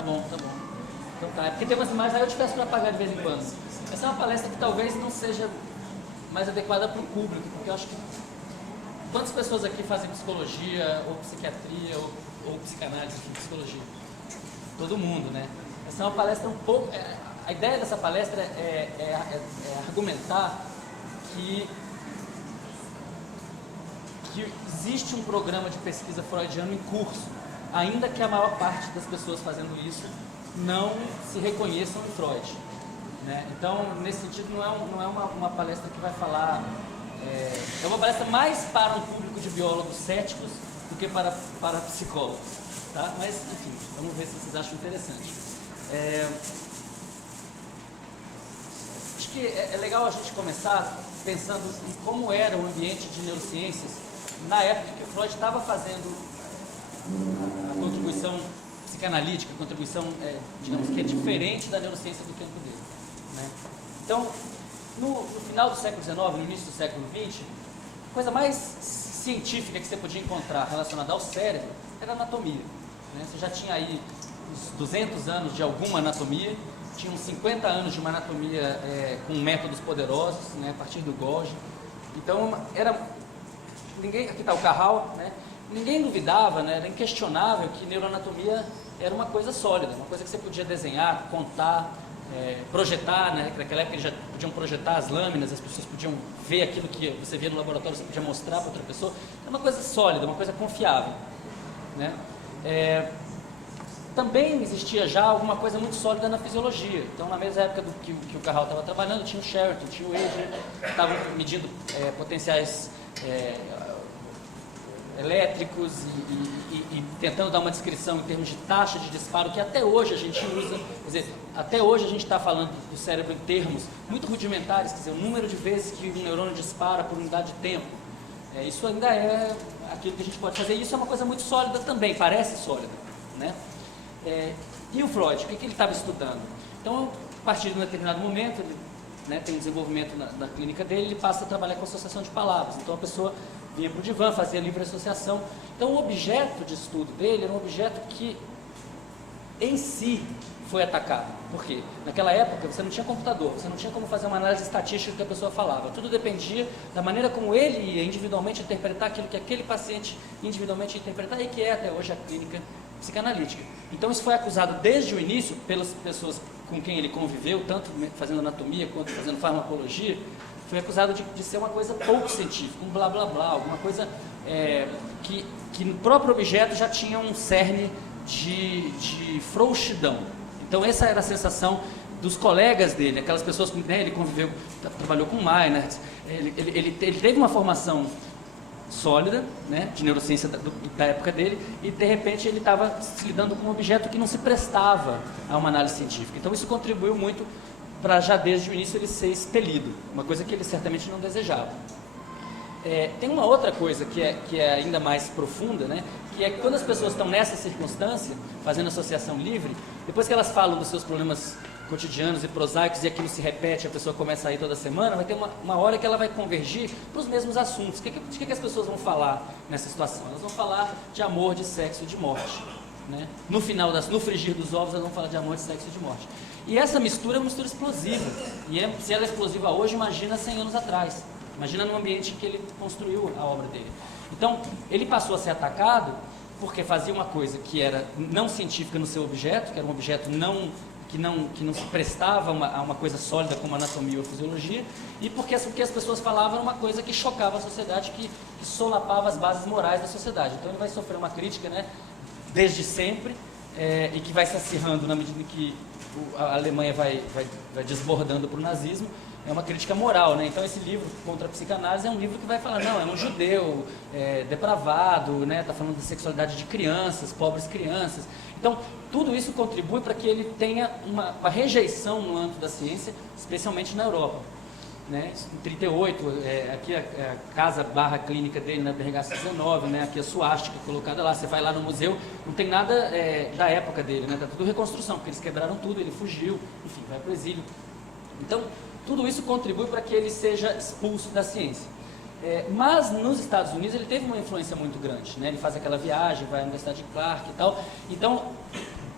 Tá bom, tá bom. Então tá, é porque tem umas imagens aí eu te peço para apagar de vez em quando. Essa é uma palestra que talvez não seja mais adequada para o público, porque eu acho que quantas pessoas aqui fazem psicologia, ou psiquiatria, ou psicanálise, enfim, psicologia? Todo mundo, né? Essa é uma palestra um pouco... a ideia dessa palestra é argumentar que existe um programa de pesquisa freudiano em curso, ainda que a maior parte das pessoas fazendo isso não se reconheçam em Freud, né? Então, nesse sentido, não é uma palestra que vai falar... É uma palestra mais para um público de biólogos céticos do que para psicólogos, tá? Mas, enfim, vamos ver se vocês acham interessante. Acho que é legal a gente começar pensando em como era o ambiente de neurociências na época que o Freud estava fazendo a contribuição psicanalítica, a contribuição, digamos que é diferente da neurociência do tempo dele, né? Então, no final do século XIX, no início do século XX, a coisa mais científica que você podia encontrar relacionada ao cérebro era a anatomia, né? Você já tinha aí uns 200 anos de alguma anatomia, tinha uns 50 anos de uma anatomia com métodos poderosos, né, a partir do Golgi. Então, aqui está o Carral, né? Ninguém duvidava, né, era inquestionável que neuroanatomia era uma coisa sólida, uma coisa que você podia desenhar, contar, projetar, né? Naquela época eles já podiam projetar as lâminas, as pessoas podiam ver aquilo que você via no laboratório, você podia mostrar para outra pessoa. É uma coisa sólida, uma coisa confiável, né? Também existia já alguma coisa muito sólida na fisiologia. Então, na mesma época que o Carral estava trabalhando, tinha o Sheraton, tinha o Adrian, estavam medindo potenciais elétricos e tentando dar uma descrição em termos de taxa de disparo, que até hoje a gente usa. Quer dizer, até hoje a gente está falando do cérebro em termos muito rudimentares, quer dizer, o número de vezes que um neurônio dispara por unidade de tempo. Isso ainda é aquilo que a gente pode fazer. E isso é uma coisa muito sólida também, parece sólida, né? E o Freud, o que ele estava estudando? Então, a partir de um determinado momento, ele, né, tem um desenvolvimento na clínica dele, ele passa a trabalhar com associação de palavras. Então, a pessoa vinha para o divã, fazia livre associação. Então, o objeto de estudo dele era um objeto que, em si, foi atacado. Por quê? Naquela época, você não tinha computador, você não tinha como fazer uma análise estatística do que a pessoa falava. Tudo dependia da maneira como ele ia individualmente interpretar aquilo que aquele paciente individualmente ia interpretar, e que é até hoje a clínica psicanalítica. Então, isso foi acusado desde o início pelas pessoas com quem ele conviveu, tanto fazendo anatomia quanto fazendo farmacologia. Foi acusado de ser uma coisa pouco científica, um blá blá blá, alguma coisa que no próprio objeto já tinha um cerne de frouxidão. Então, essa era a sensação dos colegas dele, aquelas pessoas com quem ele conviveu, trabalhou com Meinertz. Ele teve uma formação sólida, né, de neurociência da época dele, e de repente ele estava se lidando com um objeto que não se prestava a uma análise científica. Então, isso contribuiu muito para já desde o início ele ser expelido, uma coisa que ele certamente não desejava. Tem uma outra coisa que é ainda mais profunda, né, que é que quando as pessoas estão nessa circunstância, fazendo associação livre, depois que elas falam dos seus problemas cotidianos e prosaicos e aquilo se repete, a pessoa começa a ir toda semana, vai ter uma hora que ela vai convergir para os mesmos assuntos. De que as pessoas vão falar nessa situação? Elas vão falar de amor, de sexo e de morte, né? No frigir dos ovos, elas vão falar de amor, de sexo e de morte. E essa mistura é uma mistura explosiva. E se ela é explosiva hoje, imagina 100 anos atrás. Imagina no ambiente que ele construiu a obra dele. Então, ele passou a ser atacado porque fazia uma coisa que era não científica no seu objeto, que era um objeto que não se prestava a uma coisa sólida como anatomia ou fisiologia, e porque o que as pessoas falavam era uma coisa que chocava a sociedade, que solapava as bases morais da sociedade. Então, ele vai sofrer uma crítica, né, desde sempre, e que vai se acirrando na medida que a Alemanha vai desbordando para o nazismo. É uma crítica moral, né? Então, esse livro contra a psicanálise é um livro que vai falar, não, é um judeu depravado, né? Está falando da sexualidade de crianças, pobres crianças. Então, tudo isso contribui para que ele tenha uma rejeição no âmbito da ciência, especialmente na Europa, né? Em 1938, aqui a casa/clínica dele na BRH 19, né? Aqui a suástica colocada lá, você vai lá no museu, não tem nada da época dele, né? Está tudo reconstrução, porque eles quebraram tudo, ele fugiu, enfim, vai para o exílio. Então, tudo isso contribui para que ele seja expulso da ciência. Mas nos Estados Unidos ele teve uma influência muito grande, né? Ele faz aquela viagem, vai à Universidade de Clark e tal. Então,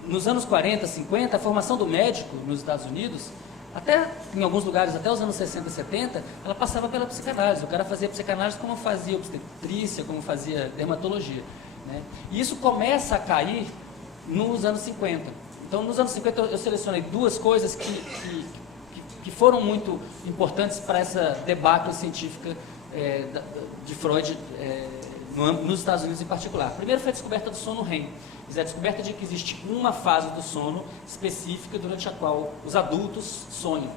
nos anos 40, 50, a formação do médico nos Estados Unidos, até em alguns lugares, até os anos 60, 70, ela passava pela psicanálise. O cara fazia psicanálise como fazia obstetrícia, como fazia dermatologia, né? E isso começa a cair nos anos 50. Então, nos anos 50, eu selecionei duas coisas que foram muito importantes para essa debacle científica de Freud nos Estados Unidos em particular. Primeiro foi a descoberta do sono REM. A descoberta de que existe uma fase do sono específica durante a qual os adultos sonham.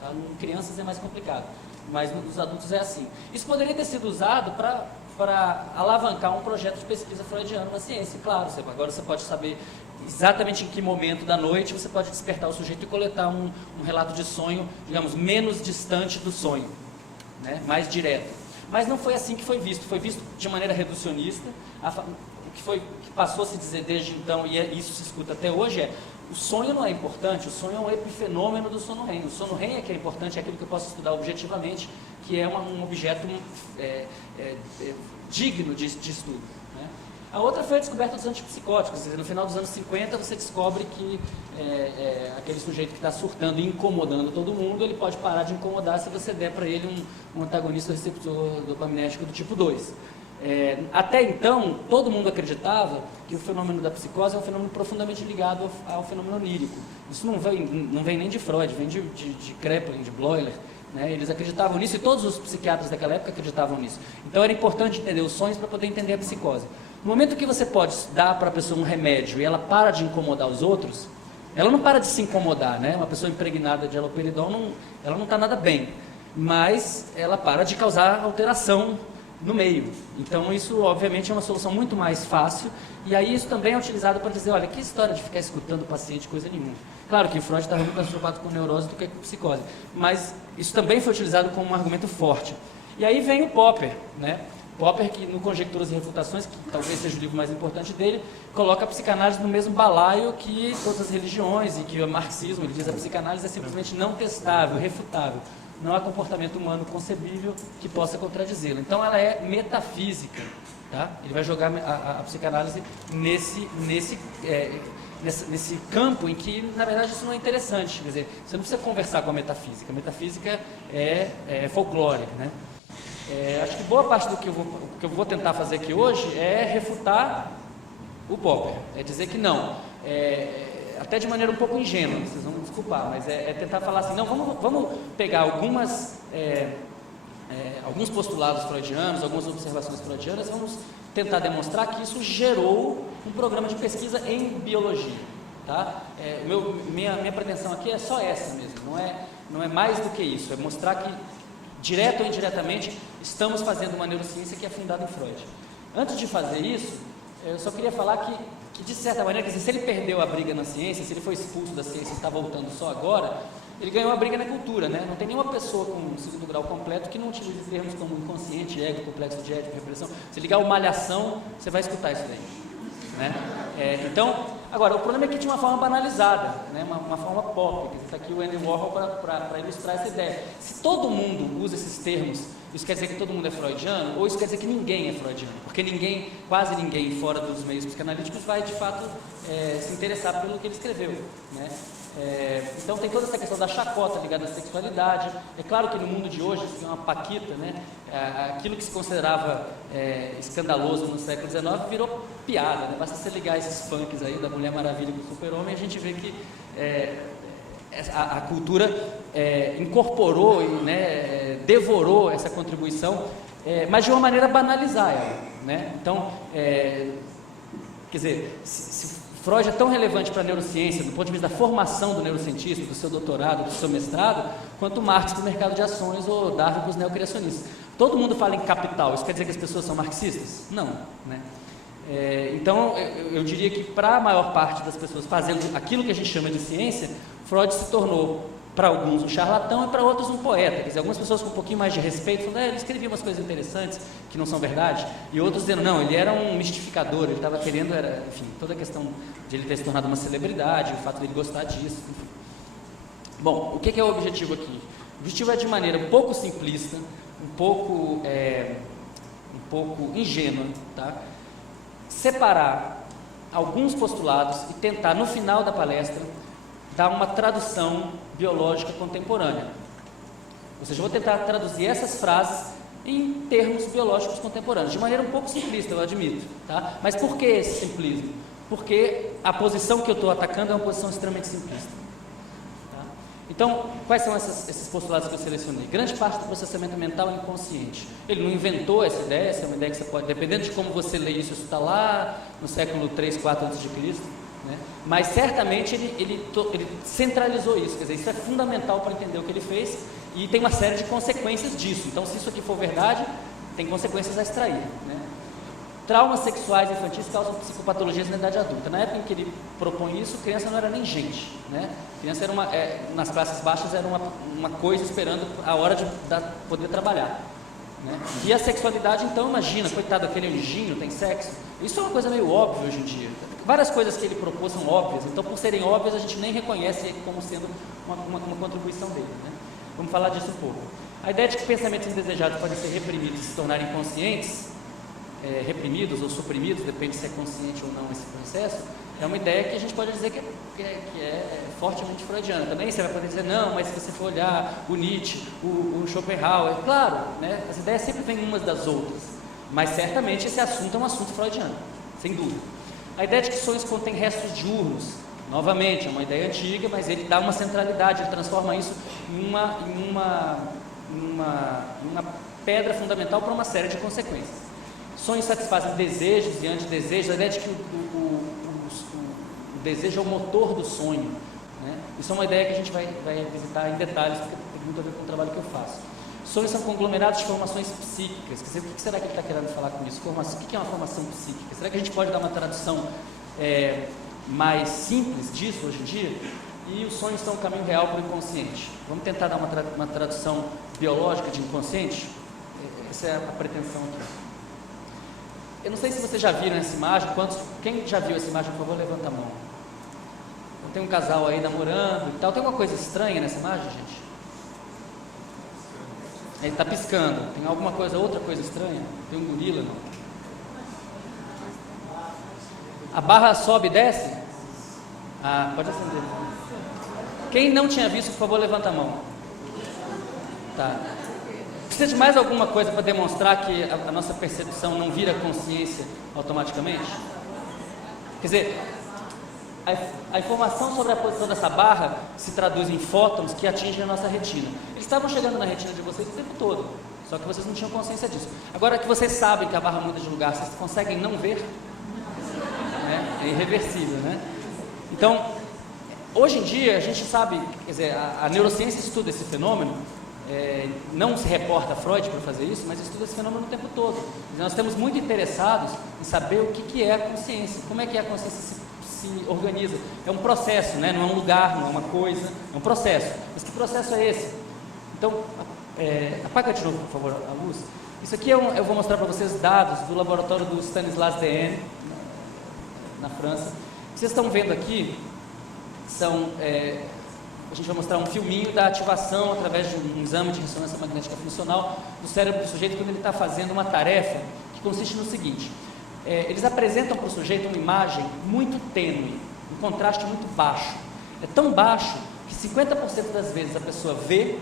Tá? Em crianças é mais complicado, mas nos adultos é assim. Isso poderia ter sido usado para alavancar um projeto de pesquisa freudiano na ciência. Claro, agora você pode saber exatamente em que momento da noite você pode despertar o sujeito e coletar um relato de sonho, digamos, menos distante do sonho, né? Mais direto. Mas não foi assim que foi visto de maneira reducionista. Que passou a se dizer desde então, e isso se escuta até hoje, o sonho não é importante, o sonho é um epifenômeno do sono REM. O sono REM é que é importante, é aquilo que eu posso estudar objetivamente, que é um objeto digno de estudo, né? A outra foi a descoberta dos antipsicóticos, no final dos anos 50 você descobre que aquele sujeito que está surtando e incomodando todo mundo, ele pode parar de incomodar se você der para ele um antagonista receptor dopaminérgico do tipo 2. Até então, todo mundo acreditava que o fenômeno da psicose é um fenômeno profundamente ligado ao fenômeno onírico. Isso não vem nem de Freud, vem de Kraepelin, de Bloiler, né? Eles acreditavam nisso e todos os psiquiatras daquela época acreditavam nisso. Então era importante entender os sonhos para poder entender a psicose. No momento que você pode dar para a pessoa um remédio e ela para de incomodar os outros, ela não para de se incomodar, né? Uma pessoa impregnada de haloperidol, ela não está nada bem, mas ela para de causar alteração no meio. Então isso obviamente é uma solução muito mais fácil, e aí isso também é utilizado para dizer, olha, que história de ficar escutando o paciente, coisa nenhuma. Claro que o Freud estava muito mais preocupado com neurose do que com psicose, mas isso também foi utilizado como um argumento forte. E aí vem o Popper, né? Popper, que no Conjecturas e Refutações, que talvez seja o livro mais importante dele, coloca a psicanálise no mesmo balaio que todas as religiões e que o marxismo. Ele diz que a psicanálise é simplesmente não testável, refutável. Não há comportamento humano concebível que possa contradizê-la. Então ela é metafísica, tá? Ele vai jogar a psicanálise nesse campo em que, na verdade, isso não é interessante. Quer dizer, você não precisa conversar com a metafísica é folclore, né? Acho que boa parte do que eu vou tentar fazer aqui hoje é refutar o Popper, é dizer que não, até de maneira um pouco ingênua, vocês vão me desculpar, mas é tentar falar assim, não, vamos pegar alguns postulados freudianos, algumas observações freudianas, vamos tentar demonstrar que isso gerou um programa de pesquisa em biologia, tá? Minha pretensão aqui é só essa mesmo, não é mais do que isso, é mostrar que, direto ou indiretamente, estamos fazendo uma neurociência que é fundada em Freud. Antes de fazer isso, eu só queria falar que de certa maneira, quer dizer, se ele perdeu a briga na ciência, se ele foi expulso da ciência e está voltando só agora, ele ganhou a briga na cultura, né? Não tem nenhuma pessoa com um segundo grau completo que não utilize termos como inconsciente, ego, complexo de Édipo, repressão. Se ligar o Malhação, você vai escutar isso daí, né? Então, agora, o problema é que de uma forma banalizada, né? Uma forma pop, que está aqui o Andy Warhol para ilustrar essa ideia. Se todo mundo usa esses termos, isso quer dizer que todo mundo é freudiano, ou isso quer dizer que ninguém é freudiano, porque quase ninguém fora dos meios psicanalíticos vai de fato se interessar pelo que ele escreveu, né? Então tem toda essa questão da chacota ligada à sexualidade. É claro que no mundo de hoje, que é uma paquita, né? Aquilo que se considerava escandaloso no século XIX virou piada, né? Basta você ligar esses funks aí da Mulher Maravilha com o Super-Homem, a gente vê que a cultura incorporou e, né, devorou essa contribuição, mas de uma maneira banalizar ela, né? Então, quer dizer, se Freud é tão relevante para a neurociência, do ponto de vista da formação do neurocientista, do seu doutorado, do seu mestrado, quanto Marx para o mercado de ações ou Darwin para os neocriacionistas. Todo mundo fala em capital, isso quer dizer que as pessoas são marxistas? Não, né? Então, eu diria que para a maior parte das pessoas fazendo aquilo que a gente chama de ciência, Freud se tornou, para alguns, um charlatão e para outros um poeta. Quer dizer, algumas pessoas com um pouquinho mais de respeito falando, ele escrevia umas coisas interessantes que não são verdade, e outros dizendo, não, ele era um mistificador, ele estava querendo, enfim, toda a questão de ele ter se tornado uma celebridade, o fato dele gostar disso, enfim. Bom, o que é o objetivo aqui? O objetivo é, de maneira um pouco simplista, um pouco ingênua, tá? Separar alguns postulados e tentar, no final da palestra, dar uma tradução biológica contemporânea. Ou seja, eu vou tentar traduzir essas frases em termos biológicos contemporâneos, de maneira um pouco simplista, eu admito. Tá? Mas por que esse simplismo? Porque a posição que eu estou atacando é uma posição extremamente simplista. Tá? Então, quais são esses postulados que eu selecionei? Grande parte do processamento mental é inconsciente. Ele não inventou essa ideia, essa é uma ideia que você pode, dependendo de como você lê isso está lá no século 3, 4 a.C., né? Mas certamente ele centralizou isso, quer dizer, isso é fundamental para entender o que ele fez e tem uma série de consequências disso. Então, se isso aqui for verdade, tem consequências a extrair, né? Traumas sexuais infantis causam psicopatologias na idade adulta. Na época em que ele propõe isso, criança não era nem gente, né? Criança era nas classes baixas era uma coisa esperando a hora de poder trabalhar, né? E a sexualidade, então, imagina, coitado, aquele anjinho tem sexo. Isso é uma coisa meio óbvia hoje em dia. Várias coisas que ele propôs são óbvias, então por serem óbvias a gente nem reconhece como sendo uma contribuição dele, né? Vamos falar disso um pouco. A ideia de que pensamentos indesejados podem ser reprimidos e se tornarem conscientes, reprimidos ou suprimidos, depende se é consciente ou não esse processo, é uma ideia que a gente pode dizer que é fortemente freudiana. Também você vai poder dizer, não, mas se você for olhar o Nietzsche, o Schopenhauer, claro, né, as ideias sempre vêm umas das outras, mas certamente esse assunto é um assunto freudiano, sem dúvida. A ideia de que sonhos contêm restos diurnos, novamente, é uma ideia antiga, mas ele dá uma centralidade, ele transforma isso em uma pedra fundamental para uma série de consequências. Sonhos satisfazem desejos e antidesejos, a ideia de que o desejo é o motor do sonho, né? Isso é uma ideia que a gente vai visitar em detalhes, porque tem muito a ver com o trabalho que eu faço. Sonhos são conglomerados de formações psíquicas. Quer dizer, o que será que ele está querendo falar com isso? O que é uma formação psíquica? Será que a gente pode dar uma tradução mais simples disso hoje em dia? E os sonhos são o caminho real para o inconsciente. Vamos tentar dar uma tradução biológica de inconsciente? Essa é a pretensão aqui. Eu não sei se vocês já viram essa imagem. Quem já viu essa imagem, por favor, levanta a mão. Então, tem um casal aí namorando e tal. Tem alguma coisa estranha nessa imagem, gente? Ele está piscando. Tem outra coisa estranha? Tem um gorila, não? A barra sobe e desce? Ah, pode acender. Quem não tinha visto, por favor, levanta a mão. Tá. Precisa de mais alguma coisa para demonstrar que a nossa percepção não vira consciência automaticamente? Quer dizer, a informação sobre a posição dessa barra se traduz em fótons que atingem a nossa retina. Eles estavam chegando na retina de vocês o tempo todo, só que vocês não tinham consciência disso. Agora que vocês sabem que a barra muda de lugar, vocês conseguem não ver? Né? É irreversível, né? Então, hoje em dia, a gente sabe, quer dizer, a neurociência estuda esse fenômeno, não se reporta a Freud para fazer isso, mas estuda esse fenômeno o tempo todo. Nós estamos muito interessados em saber o que é a consciência, como é que a consciência se organiza. É um processo, né? Não é um lugar, não é uma coisa, é um processo. Mas que processo é esse? Então, apaga de novo, por favor, a luz. Isso aqui eu vou mostrar para vocês dados do laboratório do Stanislas Dehaene, na França. O que vocês estão vendo aqui são... a gente vai mostrar um filminho da ativação através de um exame de ressonância magnética funcional do cérebro do sujeito quando ele está fazendo uma tarefa que consiste no seguinte: eles apresentam para o sujeito uma imagem muito tênue, um contraste muito baixo. É tão baixo que 50% das vezes a pessoa vê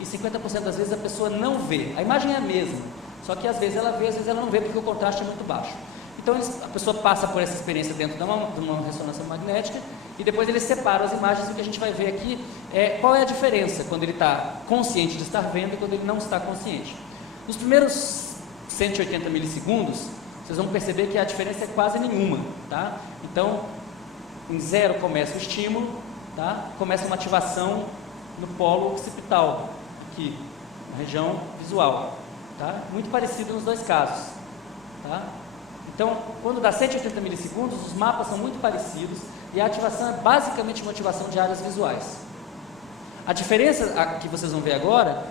e 50% das vezes a pessoa não vê. A imagem é a mesma, só que às vezes ela vê, às vezes ela não vê porque o contraste é muito baixo. Então a pessoa passa por essa experiência dentro de uma ressonância magnética e depois eles separam as imagens. E o que a gente vai ver aqui é qual é a diferença quando ele está consciente de estar vendo e quando ele não está consciente. Nos primeiros 180 milissegundos, vocês vão perceber que a diferença é quase nenhuma, tá? Então, em 0 começa o estímulo, tá? Começa uma ativação no polo occipital, aqui, na região visual, tá? Muito parecido nos dois casos, tá? Então, quando dá 180 milissegundos, os mapas são muito parecidos e a ativação é basicamente uma ativação de áreas visuais. A diferença que vocês vão ver agora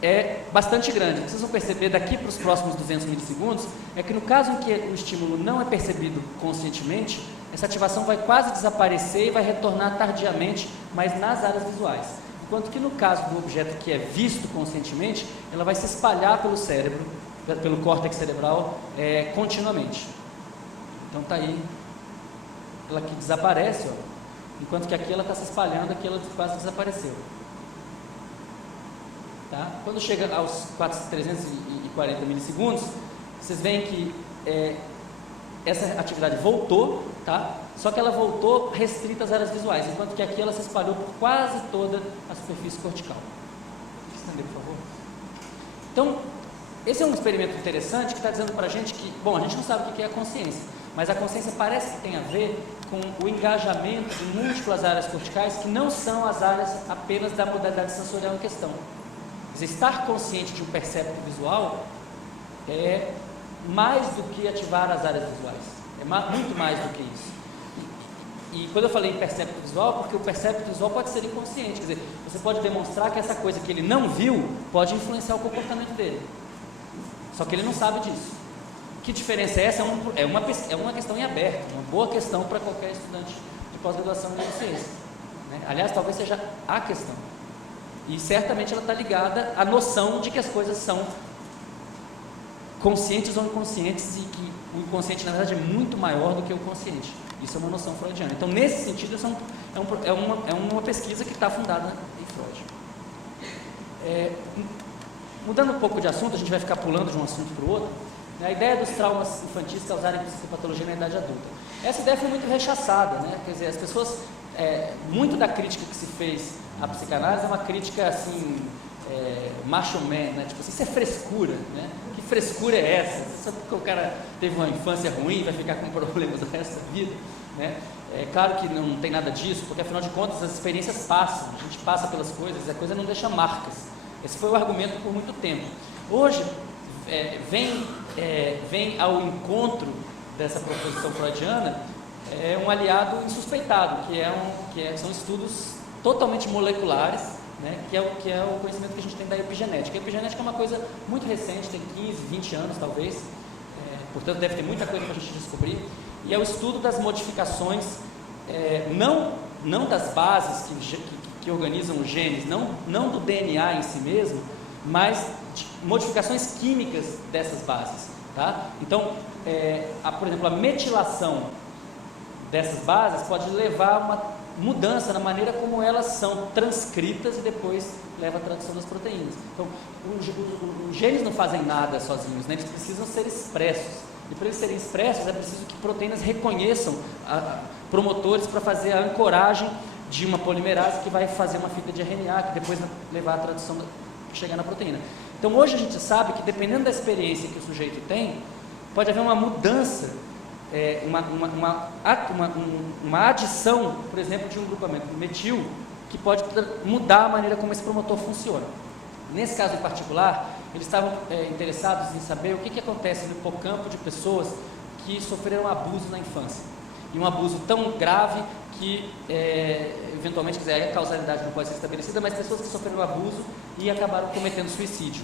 é bastante grande. O que vocês vão perceber daqui para os próximos 200 milissegundos é que no caso em que o estímulo não é percebido conscientemente, essa ativação vai quase desaparecer e vai retornar tardiamente, mas nas áreas visuais. Enquanto que no caso do objeto que é visto conscientemente, ela vai se espalhar pelo cérebro, pelo córtex cerebral, continuamente. Então está aí ela aqui desaparece, ó, enquanto que aqui ela está se espalhando, aqui ela quase desapareceu. Tá? Quando chega aos 340 milissegundos, vocês veem que essa atividade voltou, tá? Só que ela voltou restrita às áreas visuais, enquanto que aqui ela se espalhou por quase toda a superfície cortical. Estender, por favor. Então, esse é um experimento interessante que está dizendo para a gente que, bom, a gente não sabe o que é a consciência, mas a consciência parece que tem a ver com o engajamento de múltiplas áreas corticais que não são as áreas apenas da modalidade sensorial em questão. Quer dizer, estar consciente de um percepto visual é mais do que ativar as áreas visuais, é muito mais do que isso. E quando eu falei em percepto visual, porque o percepto visual pode ser inconsciente, quer dizer, você pode demonstrar que essa coisa que ele não viu pode influenciar o comportamento dele, só que ele não sabe disso. Que diferença é essa? É uma questão em aberto, uma boa questão para qualquer estudante de pós-graduação em neurociência, né? Aliás, talvez seja a questão, e certamente ela está ligada à noção de que as coisas são conscientes ou inconscientes, e que o inconsciente, na verdade, é muito maior do que o consciente. Isso é uma noção freudiana. Então, nesse sentido, é uma pesquisa que está fundada em Freud. Mudando um pouco de assunto, a gente vai ficar pulando de um assunto para o outro, né? A ideia dos traumas infantis causarem psicopatologia na idade adulta. Essa ideia foi muito rechaçada, né? Quer dizer, as pessoas, muito da crítica que se fez à psicanálise é uma crítica assim, macho man, né? Tipo assim, isso é frescura, né? Que frescura é essa? Só porque o cara teve uma infância ruim e vai ficar com problemas do resto da vida, né? É claro que não tem nada disso, porque afinal de contas as experiências passam, a gente passa pelas coisas, a coisa não deixa marcas. Esse foi o argumento por muito tempo. Hoje vem ao encontro dessa proposição freudiana um aliado insuspeitado, são estudos totalmente moleculares, né, que é o conhecimento que a gente tem da epigenética. A epigenética é uma coisa muito recente, tem 15, 20 anos talvez, portanto deve ter muita coisa para a gente descobrir, e é o estudo das modificações, não das bases que organizam os genes, não do DNA em si mesmo, mas de modificações químicas dessas bases, tá? Então, por exemplo, a metilação dessas bases pode levar a uma mudança na maneira como elas são transcritas e depois leva à tradução das proteínas. Então, os genes não fazem nada sozinhos, né? Eles precisam ser expressos, e para eles serem expressos é preciso que proteínas reconheçam promotores para fazer a ancoragem de uma polimerase que vai fazer uma fita de RNA, que depois vai levar à tradução, chegar na proteína. Então, hoje a gente sabe que, dependendo da experiência que o sujeito tem, pode haver uma mudança, uma adição, por exemplo, de um grupamento metil, que pode mudar a maneira como esse promotor funciona. Nesse caso em particular, eles estavam interessados em saber o que acontece no hipocampo de pessoas que sofreram abuso na infância. E um abuso tão grave que, eventualmente, a causalidade não pode ser estabelecida, mas pessoas que sofreram abuso e acabaram cometendo suicídio.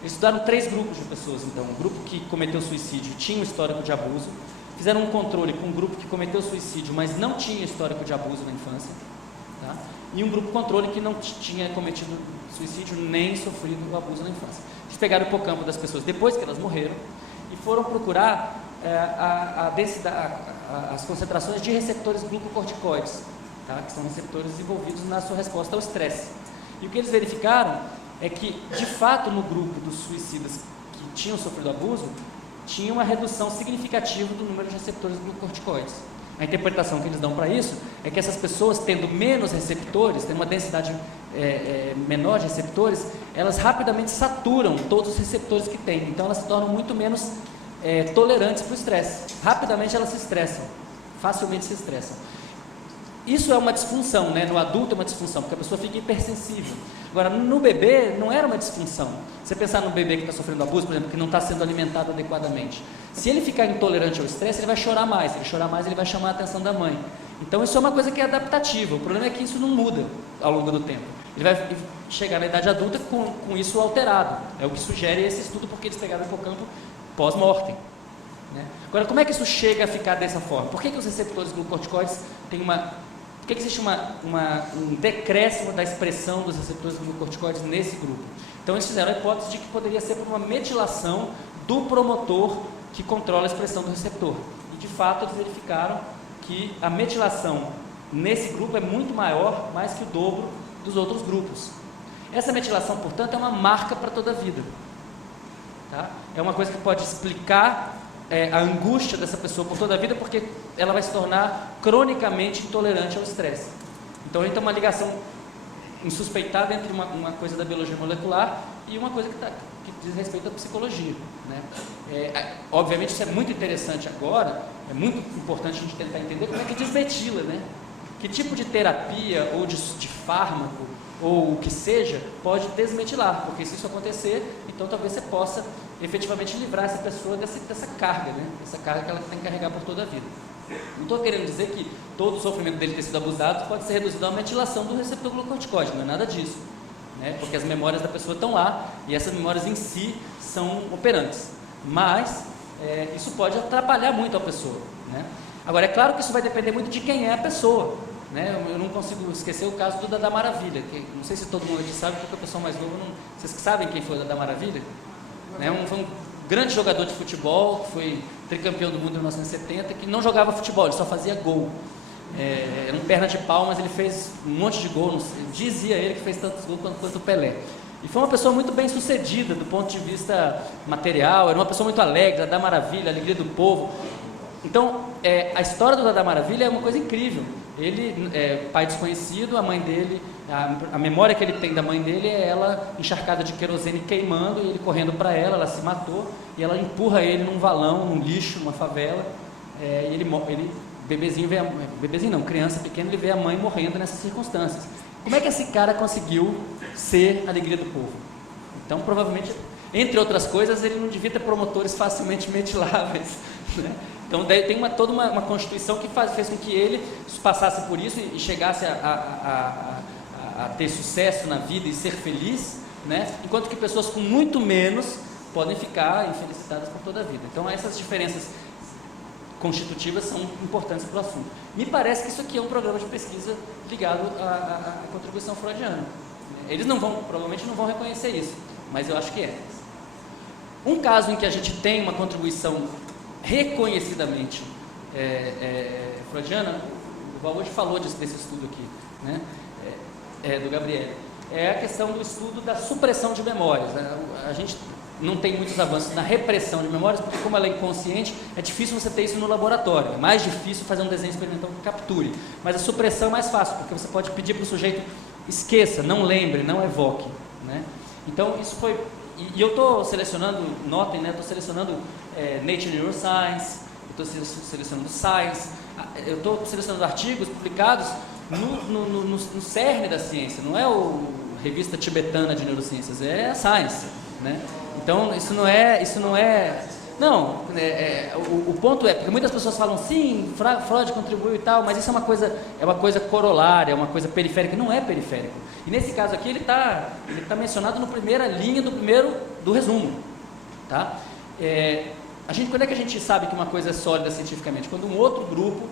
Eles estudaram 3 grupos de pessoas, então. Um grupo que cometeu suicídio tinha um histórico de abuso, fizeram um controle com um grupo que cometeu suicídio, mas não tinha histórico de abuso na infância, tá? E um grupo controle que não tinha cometido suicídio nem sofrido o abuso na infância. Eles pegaram o hipocampo das pessoas depois que elas morreram e foram procurar as concentrações de receptores glucocorticoides, tá? Que são receptores envolvidos na sua resposta ao estresse. E o que eles verificaram é que, de fato, no grupo dos suicidas que tinham sofrido abuso, tinha uma redução significativa do número de receptores glucocorticoides. A interpretação que eles dão para isso é que essas pessoas, tendo menos receptores, tendo uma densidade menor de receptores, elas rapidamente saturam todos os receptores que têm, então elas se tornam muito menos tolerantes para o estresse. Rapidamente elas se estressam, facilmente se estressam. Isso é uma disfunção, né? No adulto é uma disfunção, porque a pessoa fica hipersensível. Agora, no bebê não era uma disfunção. Você pensar no bebê que está sofrendo abuso, por exemplo, que não está sendo alimentado adequadamente. Se ele ficar intolerante ao estresse, ele vai chorar mais. Se ele chorar mais, ele vai chamar a atenção da mãe. Então, isso é uma coisa que é adaptativa. O problema é que isso não muda ao longo do tempo. Ele vai chegar na idade adulta com isso alterado. É o que sugere esse estudo, porque eles pegaram o hipocampo pós-mortem, né? Agora, como é que isso chega a ficar dessa forma? Por que os receptores glucocorticoides têm Por que existe um decréscimo da expressão dos receptores glucocorticoides nesse grupo? Então, eles fizeram a hipótese de que poderia ser por uma metilação do promotor que controla a expressão do receptor. E, de fato, eles verificaram que a metilação nesse grupo é muito maior, mais que o dobro dos outros grupos. Essa metilação, portanto, é uma marca para toda a vida. Tá? É uma coisa que pode explicar a angústia dessa pessoa por toda a vida, porque ela vai se tornar cronicamente intolerante ao estresse. Então a gente tem uma ligação insuspeitada entre uma coisa da biologia molecular e uma coisa que diz respeito à psicologia, né? Obviamente isso é muito interessante agora, é muito importante a gente tentar entender como é que desmetila, né? Que tipo de terapia ou de fármaco ou o que seja pode desmetilar, porque se isso acontecer, então talvez você possa efetivamente livrar essa pessoa dessa carga, né? Essa carga que ela tem que carregar por toda a vida. Não estou querendo dizer que todo o sofrimento dele ter sido abusado pode ser reduzido a uma metilação do receptor glucorticoide, não é nada disso, né? Porque as memórias da pessoa estão lá e essas memórias em si são operantes, mas isso pode atrapalhar muito a pessoa, né? Agora, é claro que isso vai depender muito de quem é a pessoa, né? Eu não consigo esquecer o caso do Dadá Maravilha, que não sei se todo mundo aqui sabe, porque o pessoal mais novo não... Vocês sabem quem foi o Dadá Maravilha? Foi um grande jogador de futebol, que foi tricampeão do mundo em 1970, que não jogava futebol, ele só fazia gol. Era um perna de pau, mas ele fez um monte de gol, dizia ele que fez tantos gols quanto o Pelé. E foi uma pessoa muito bem sucedida do ponto de vista material, era uma pessoa muito alegre, Dadá Maravilha, alegria do povo. Então, a história do Dadá Maravilha é uma coisa incrível. Ele é pai desconhecido, a mãe dele, a memória que ele tem da mãe dele é ela encharcada de querosene queimando, e ele correndo para ela se matou, e ela empurra ele num valão, num lixo, numa favela, e ele bebezinho não, criança pequena, ele vê a mãe morrendo nessas circunstâncias. Como é que esse cara conseguiu ser a alegria do povo? Então, provavelmente, entre outras coisas, ele não devia ter promotores facilmente metiláveis, né? Então tem toda uma constituição que fez com que ele passasse por isso e chegasse a ter sucesso na vida e ser feliz, né? Enquanto que pessoas com muito menos podem ficar infelicitadas por toda a vida. Então essas diferenças constitutivas são importantes para o assunto. Me parece que isso aqui é um programa de pesquisa ligado à contribuição freudiana. Eles provavelmente não vão reconhecer isso, mas eu acho que é. Um caso em que a gente tem uma contribuição reconhecidamente freudiana, o Val hoje falou desse estudo aqui, né? Do Gabriel, é a questão do estudo da supressão de memórias. A gente não tem muitos avanços na repressão de memórias, porque como ela é inconsciente, é difícil você ter isso no laboratório, é mais difícil fazer um desenho experimental que capture, mas a supressão é mais fácil, porque você pode pedir para o sujeito esqueça, não lembre, não evoque, né? Então isso foi... E eu estou selecionando, notem, né? Estou selecionando Nature Neuroscience, estou selecionando Science, eu estou selecionando artigos publicados no cerne da ciência, não é a revista tibetana de neurociências, é a Science, né? Então isso não é não, o ponto é, porque muitas pessoas falam, sim, Freud contribuiu e tal, mas isso é uma coisa corolária, é uma coisa periférica, não é periférico. E nesse caso aqui ele tá mencionado na primeira linha do resumo, tá? Quando é que a gente sabe que uma coisa é sólida cientificamente? Quando um outro grupo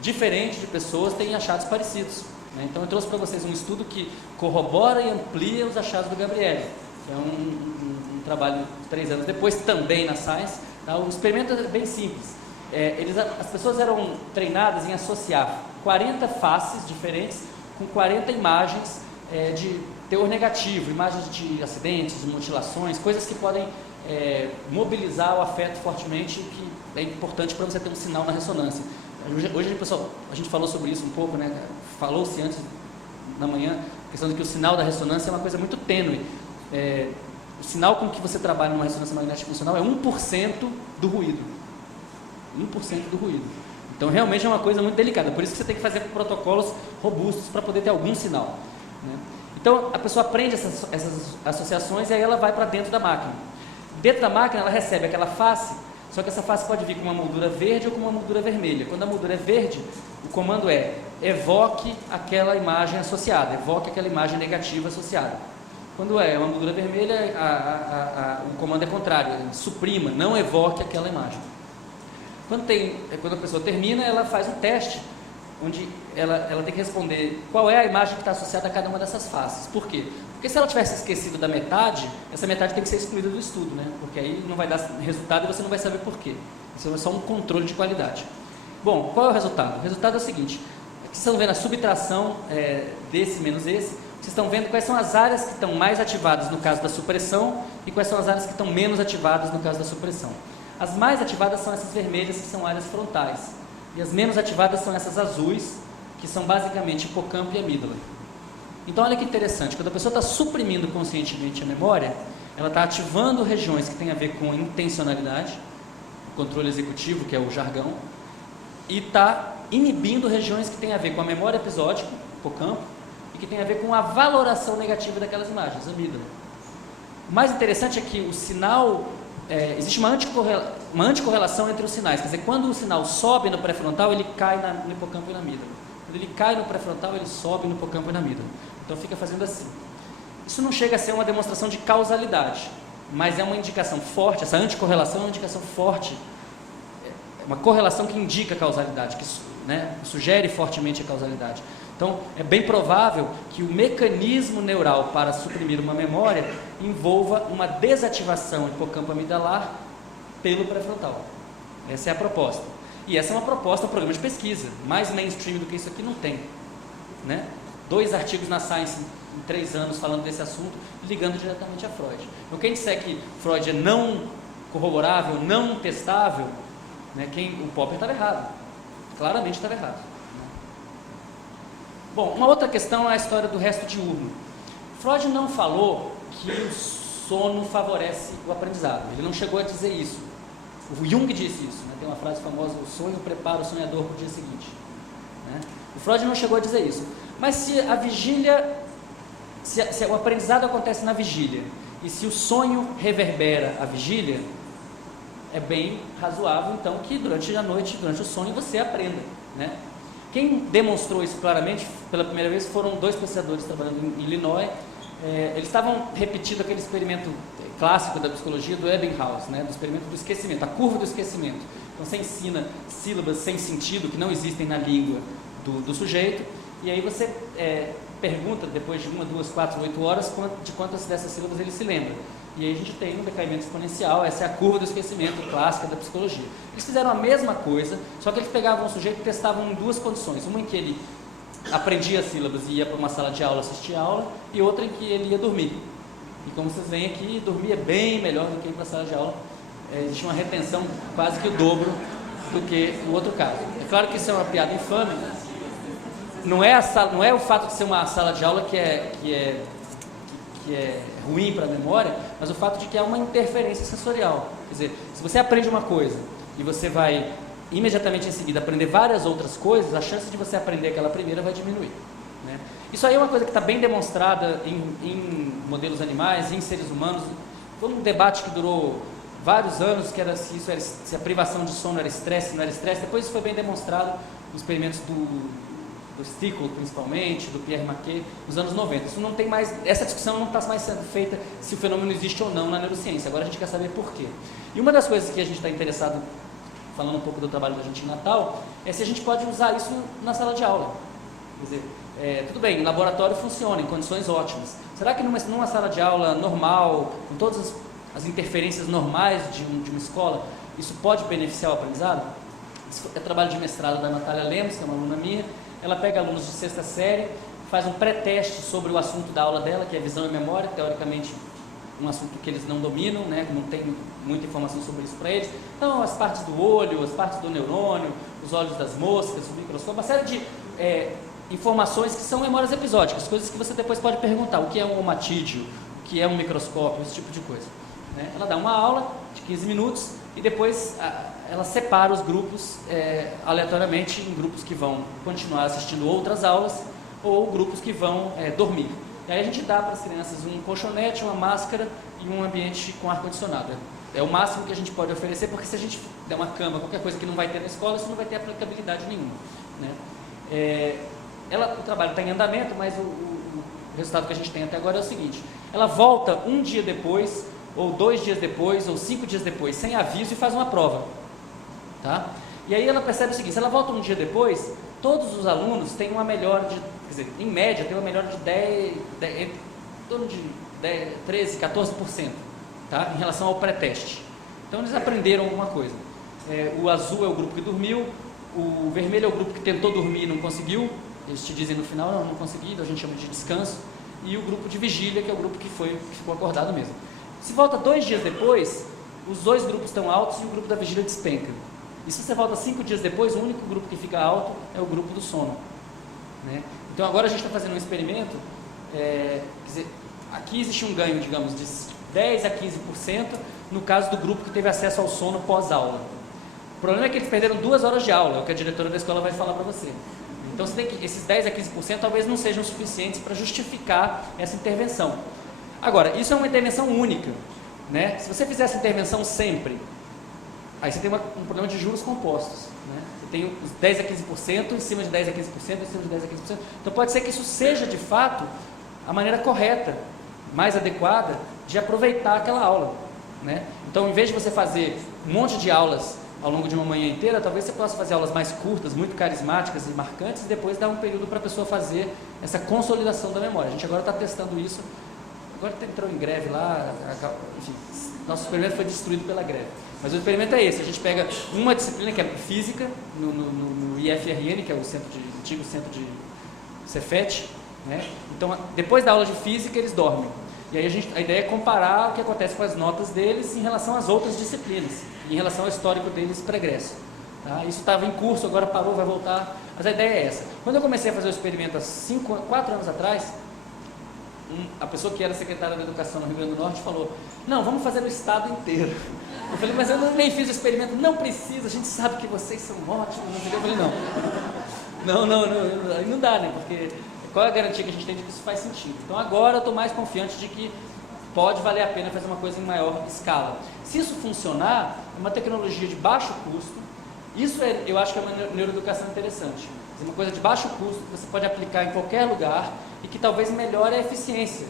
diferente de pessoas tem achados parecidos, né? Então eu trouxe para vocês um estudo que corrobora e amplia os achados do Gabriel. É um trabalho de 3 anos depois, também na Science, tá? O experimento é bem simples. As pessoas eram treinadas em associar 40 faces diferentes com 40 imagens de teor negativo, imagens de acidentes, de mutilações, coisas que podem mobilizar o afeto fortemente, que é importante para você ter um sinal na ressonância. Hoje, pessoal, a gente falou sobre isso um pouco, né? Falou-se antes da manhã, a questão de que o sinal da ressonância é uma coisa muito tênue. O sinal com que você trabalha numa ressonância magnética funcional é 1% do ruído. 1% do ruído. Então, realmente é uma coisa muito delicada. Por isso que você tem que fazer protocolos robustos para poder ter algum sinal, né? Então, a pessoa aprende essas associações e aí ela vai para dentro da máquina. Dentro da máquina, ela recebe aquela face, só que essa face pode vir com uma moldura verde ou com uma moldura vermelha. Quando a moldura é verde, o comando é evoque aquela imagem associada, evoque aquela imagem negativa associada. Quando é uma moldura vermelha, o comando é contrário, suprima, não evoque aquela imagem. Quando a pessoa termina, ela faz um teste, onde ela tem que responder qual é a imagem que está associada a cada uma dessas faces. Por quê? Porque se ela tivesse esquecido da metade, essa metade tem que ser excluída do estudo, né? Porque aí não vai dar resultado e você não vai saber por quê. Isso é só um controle de qualidade. Bom, qual é o resultado? O resultado é o seguinte, aqui vocês estão vendo a subtração desse menos esse, vocês estão vendo quais são as áreas que estão mais ativadas no caso da supressão e quais são as áreas que estão menos ativadas no caso da supressão. As mais ativadas são essas vermelhas, que são áreas frontais, e as menos ativadas são essas azuis, que são basicamente hipocampo e amígdala. Então olha que interessante, quando a pessoa está suprimindo conscientemente a memória, ela está ativando regiões que têm a ver com intencionalidade, controle executivo, que é o jargão, e está inibindo regiões que têm a ver com a memória episódica, hipocampo, e que tem a ver com a valoração negativa daquelas imagens, amígdala. O mais interessante é que o sinal, existe uma anticorrelação entre os sinais, quer dizer, quando o sinal sobe no pré-frontal, ele cai no hipocampo e na amígdala. Quando ele cai no pré-frontal, ele sobe no hipocampo e na amígdala. Então fica fazendo assim. Isso não chega a ser uma demonstração de causalidade, mas é uma indicação forte, essa anticorrelação é uma indicação forte, uma correlação que indica a causalidade, que sugere fortemente a causalidade. Então, é bem provável que o mecanismo neural para suprimir uma memória envolva uma desativação hipocampo-amidalar pelo pré-frontal. Essa é a proposta. E essa é uma proposta do programa de pesquisa. Mais mainstream do que isso aqui não tem. 2 artigos na Science em 3 anos falando desse assunto, ligando diretamente a Freud. Então, quem disser que Freud é não corroborável, não testável, o Popper estava errado. Claramente estava errado. Bom, uma outra questão é a história do resto diurno. Freud não falou que o sono favorece o aprendizado. Ele não chegou a dizer isso. O Jung disse isso. Tem uma frase famosa: o sonho prepara o sonhador para o dia seguinte. O Freud não chegou a dizer isso. Mas se a vigília, se o aprendizado acontece na vigília e se o sonho reverbera a vigília, é bem razoável então que durante a noite, durante o sonho, você aprenda. Quem demonstrou isso claramente pela primeira vez foram 2 pesquisadores trabalhando em Illinois. Eles estavam repetindo aquele experimento clássico da psicologia do Ebbinghaus, do experimento do esquecimento, a curva do esquecimento. Então você ensina sílabas sem sentido que não existem na língua do sujeito, e aí você pergunta depois de 1, 2, 4, 8 horas de quantas dessas sílabas ele se lembra. E aí a gente tem um decaimento exponencial, essa é a curva do esquecimento clássica da psicologia. Eles fizeram a mesma coisa, só que eles pegavam um sujeito e testavam em 2 condições. Uma em que ele aprendia as sílabas e ia para uma sala de aula assistir a aula, e outra em que ele ia dormir. E como vocês veem aqui, dormir é bem melhor do que ir para a sala de aula. Existe uma retenção quase que o dobro do que o outro caso. É claro que isso é uma piada infame. Não é o fato de ser uma sala de aula que é ruim para a memória, mas o fato de que há uma interferência sensorial. Quer dizer, se você aprende uma coisa e você vai imediatamente em seguida aprender várias outras coisas, a chance de você aprender aquela primeira vai diminuir. Isso aí é uma coisa que está bem demonstrada em modelos animais, em seres humanos. Foi um debate que durou vários anos, que era se a privação de sono era estresse, não era estresse. Depois isso foi bem demonstrado nos experimentos do Stickle, principalmente, do Pierre Marquet, nos anos 90. Isso não tem mais, essa discussão não está mais sendo feita se o fenômeno existe ou não na neurociência. Agora a gente quer saber por quê. E uma das coisas que a gente está interessado, falando um pouco do trabalho da gente em Natal, é se a gente pode usar isso na sala de aula. Quer dizer, tudo bem, em laboratório funciona, em condições ótimas. Será que numa sala de aula normal, com todas as interferências normais de uma escola, isso pode beneficiar o aprendizado? Isso é trabalho de mestrado da Natália Lemos, que é uma aluna minha. Ela pega alunos de 6ª série, faz um pré-teste sobre o assunto da aula dela, que é visão e memória, teoricamente um assunto que eles não dominam, não tem muita informação sobre isso para eles. Então, as partes do olho, as partes do neurônio, os olhos das moscas, o microscópio, uma série de informações que são memórias episódicas, coisas que você depois pode perguntar: o que é um omatídeo, o que é um microscópio, esse tipo de coisa. Ela dá uma aula de 15 minutos e depois ela separa os grupos aleatoriamente em grupos que vão continuar assistindo outras aulas ou grupos que vão dormir. E aí a gente dá para as crianças um colchonete, uma máscara e um ambiente com ar-condicionado. É o máximo que a gente pode oferecer, porque se a gente der uma cama, qualquer coisa que não vai ter na escola, isso não vai ter aplicabilidade nenhuma. O trabalho está em andamento, mas o resultado que a gente tem até agora é o seguinte: ela volta um dia depois, ou 2 dias depois, ou 5 dias depois, sem aviso, e faz uma prova. E aí ela percebe o seguinte: se ela volta um dia depois, todos os alunos têm uma melhora de, quer dizer, em média, tem uma melhora de em torno de 13%, 14%, em relação ao pré-teste. Então eles aprenderam alguma coisa. O azul é o grupo que dormiu, O vermelho é o grupo que tentou dormir e não conseguiu, eles te dizem no final, não consegui, então a gente chama de descanso. E o grupo de vigília, que é o grupo que ficou acordado mesmo. Se volta 2 dias depois, os 2 grupos estão altos e o grupo da vigília despenca. E se você volta 5 dias depois, o único grupo que fica alto é o grupo do sono, né? Então agora a gente está fazendo um experimento, quer dizer, aqui existe um ganho, digamos, de 10 a 15% no caso do grupo que teve acesso ao sono pós-aula. O problema é que eles perderam 2 horas de aula, é o que a diretora da escola vai falar para você. Então você tem que, esses 10 a 15% talvez não sejam suficientes para justificar essa intervenção. Agora, isso é uma intervenção única, né? Se você fizer essa intervenção sempre, aí você tem um problema de juros compostos, né? Você tem os 10 a 15%, em cima de 10 a 15%, em cima de 10 a 15%. Então pode ser que isso seja de fato a maneira correta, mais adequada de aproveitar aquela aula, né? Então, em vez de você fazer um monte de aulas ao longo de uma manhã inteira, talvez você possa fazer aulas mais curtas, muito carismáticas e marcantes, e depois dar um período para a pessoa fazer essa consolidação da memória. A gente agora está testando isso, agora entrou em greve lá, enfim, nosso experimento foi destruído pela greve. Mas o experimento é esse, a gente pega uma disciplina que é física, no IFRN, que é o antigo centro de Cefet, né? Então, depois da aula de física, eles dormem. E aí a ideia é comparar o que acontece com as notas deles em relação às outras disciplinas, em relação ao histórico deles pregresso. Tá? Isso estava em curso, agora parou, vai voltar. Mas a ideia é essa. Quando eu comecei a fazer o experimento há 4 anos atrás, a pessoa que era secretária da Educação no Rio Grande do Norte falou: não, vamos fazer no estado inteiro. Eu falei: mas eu nem fiz o experimento. Não precisa, a gente sabe que vocês são ótimos. Eu falei: não dá, né? Porque qual é a garantia que a gente tem de que isso faz sentido? Então agora eu estou mais confiante de que pode valer a pena fazer uma coisa em maior escala. Se isso funcionar, é uma tecnologia de baixo custo. Isso eu acho que é uma neuroeducação interessante. É uma coisa de baixo custo que você pode aplicar em qualquer lugar e que talvez melhore a eficiência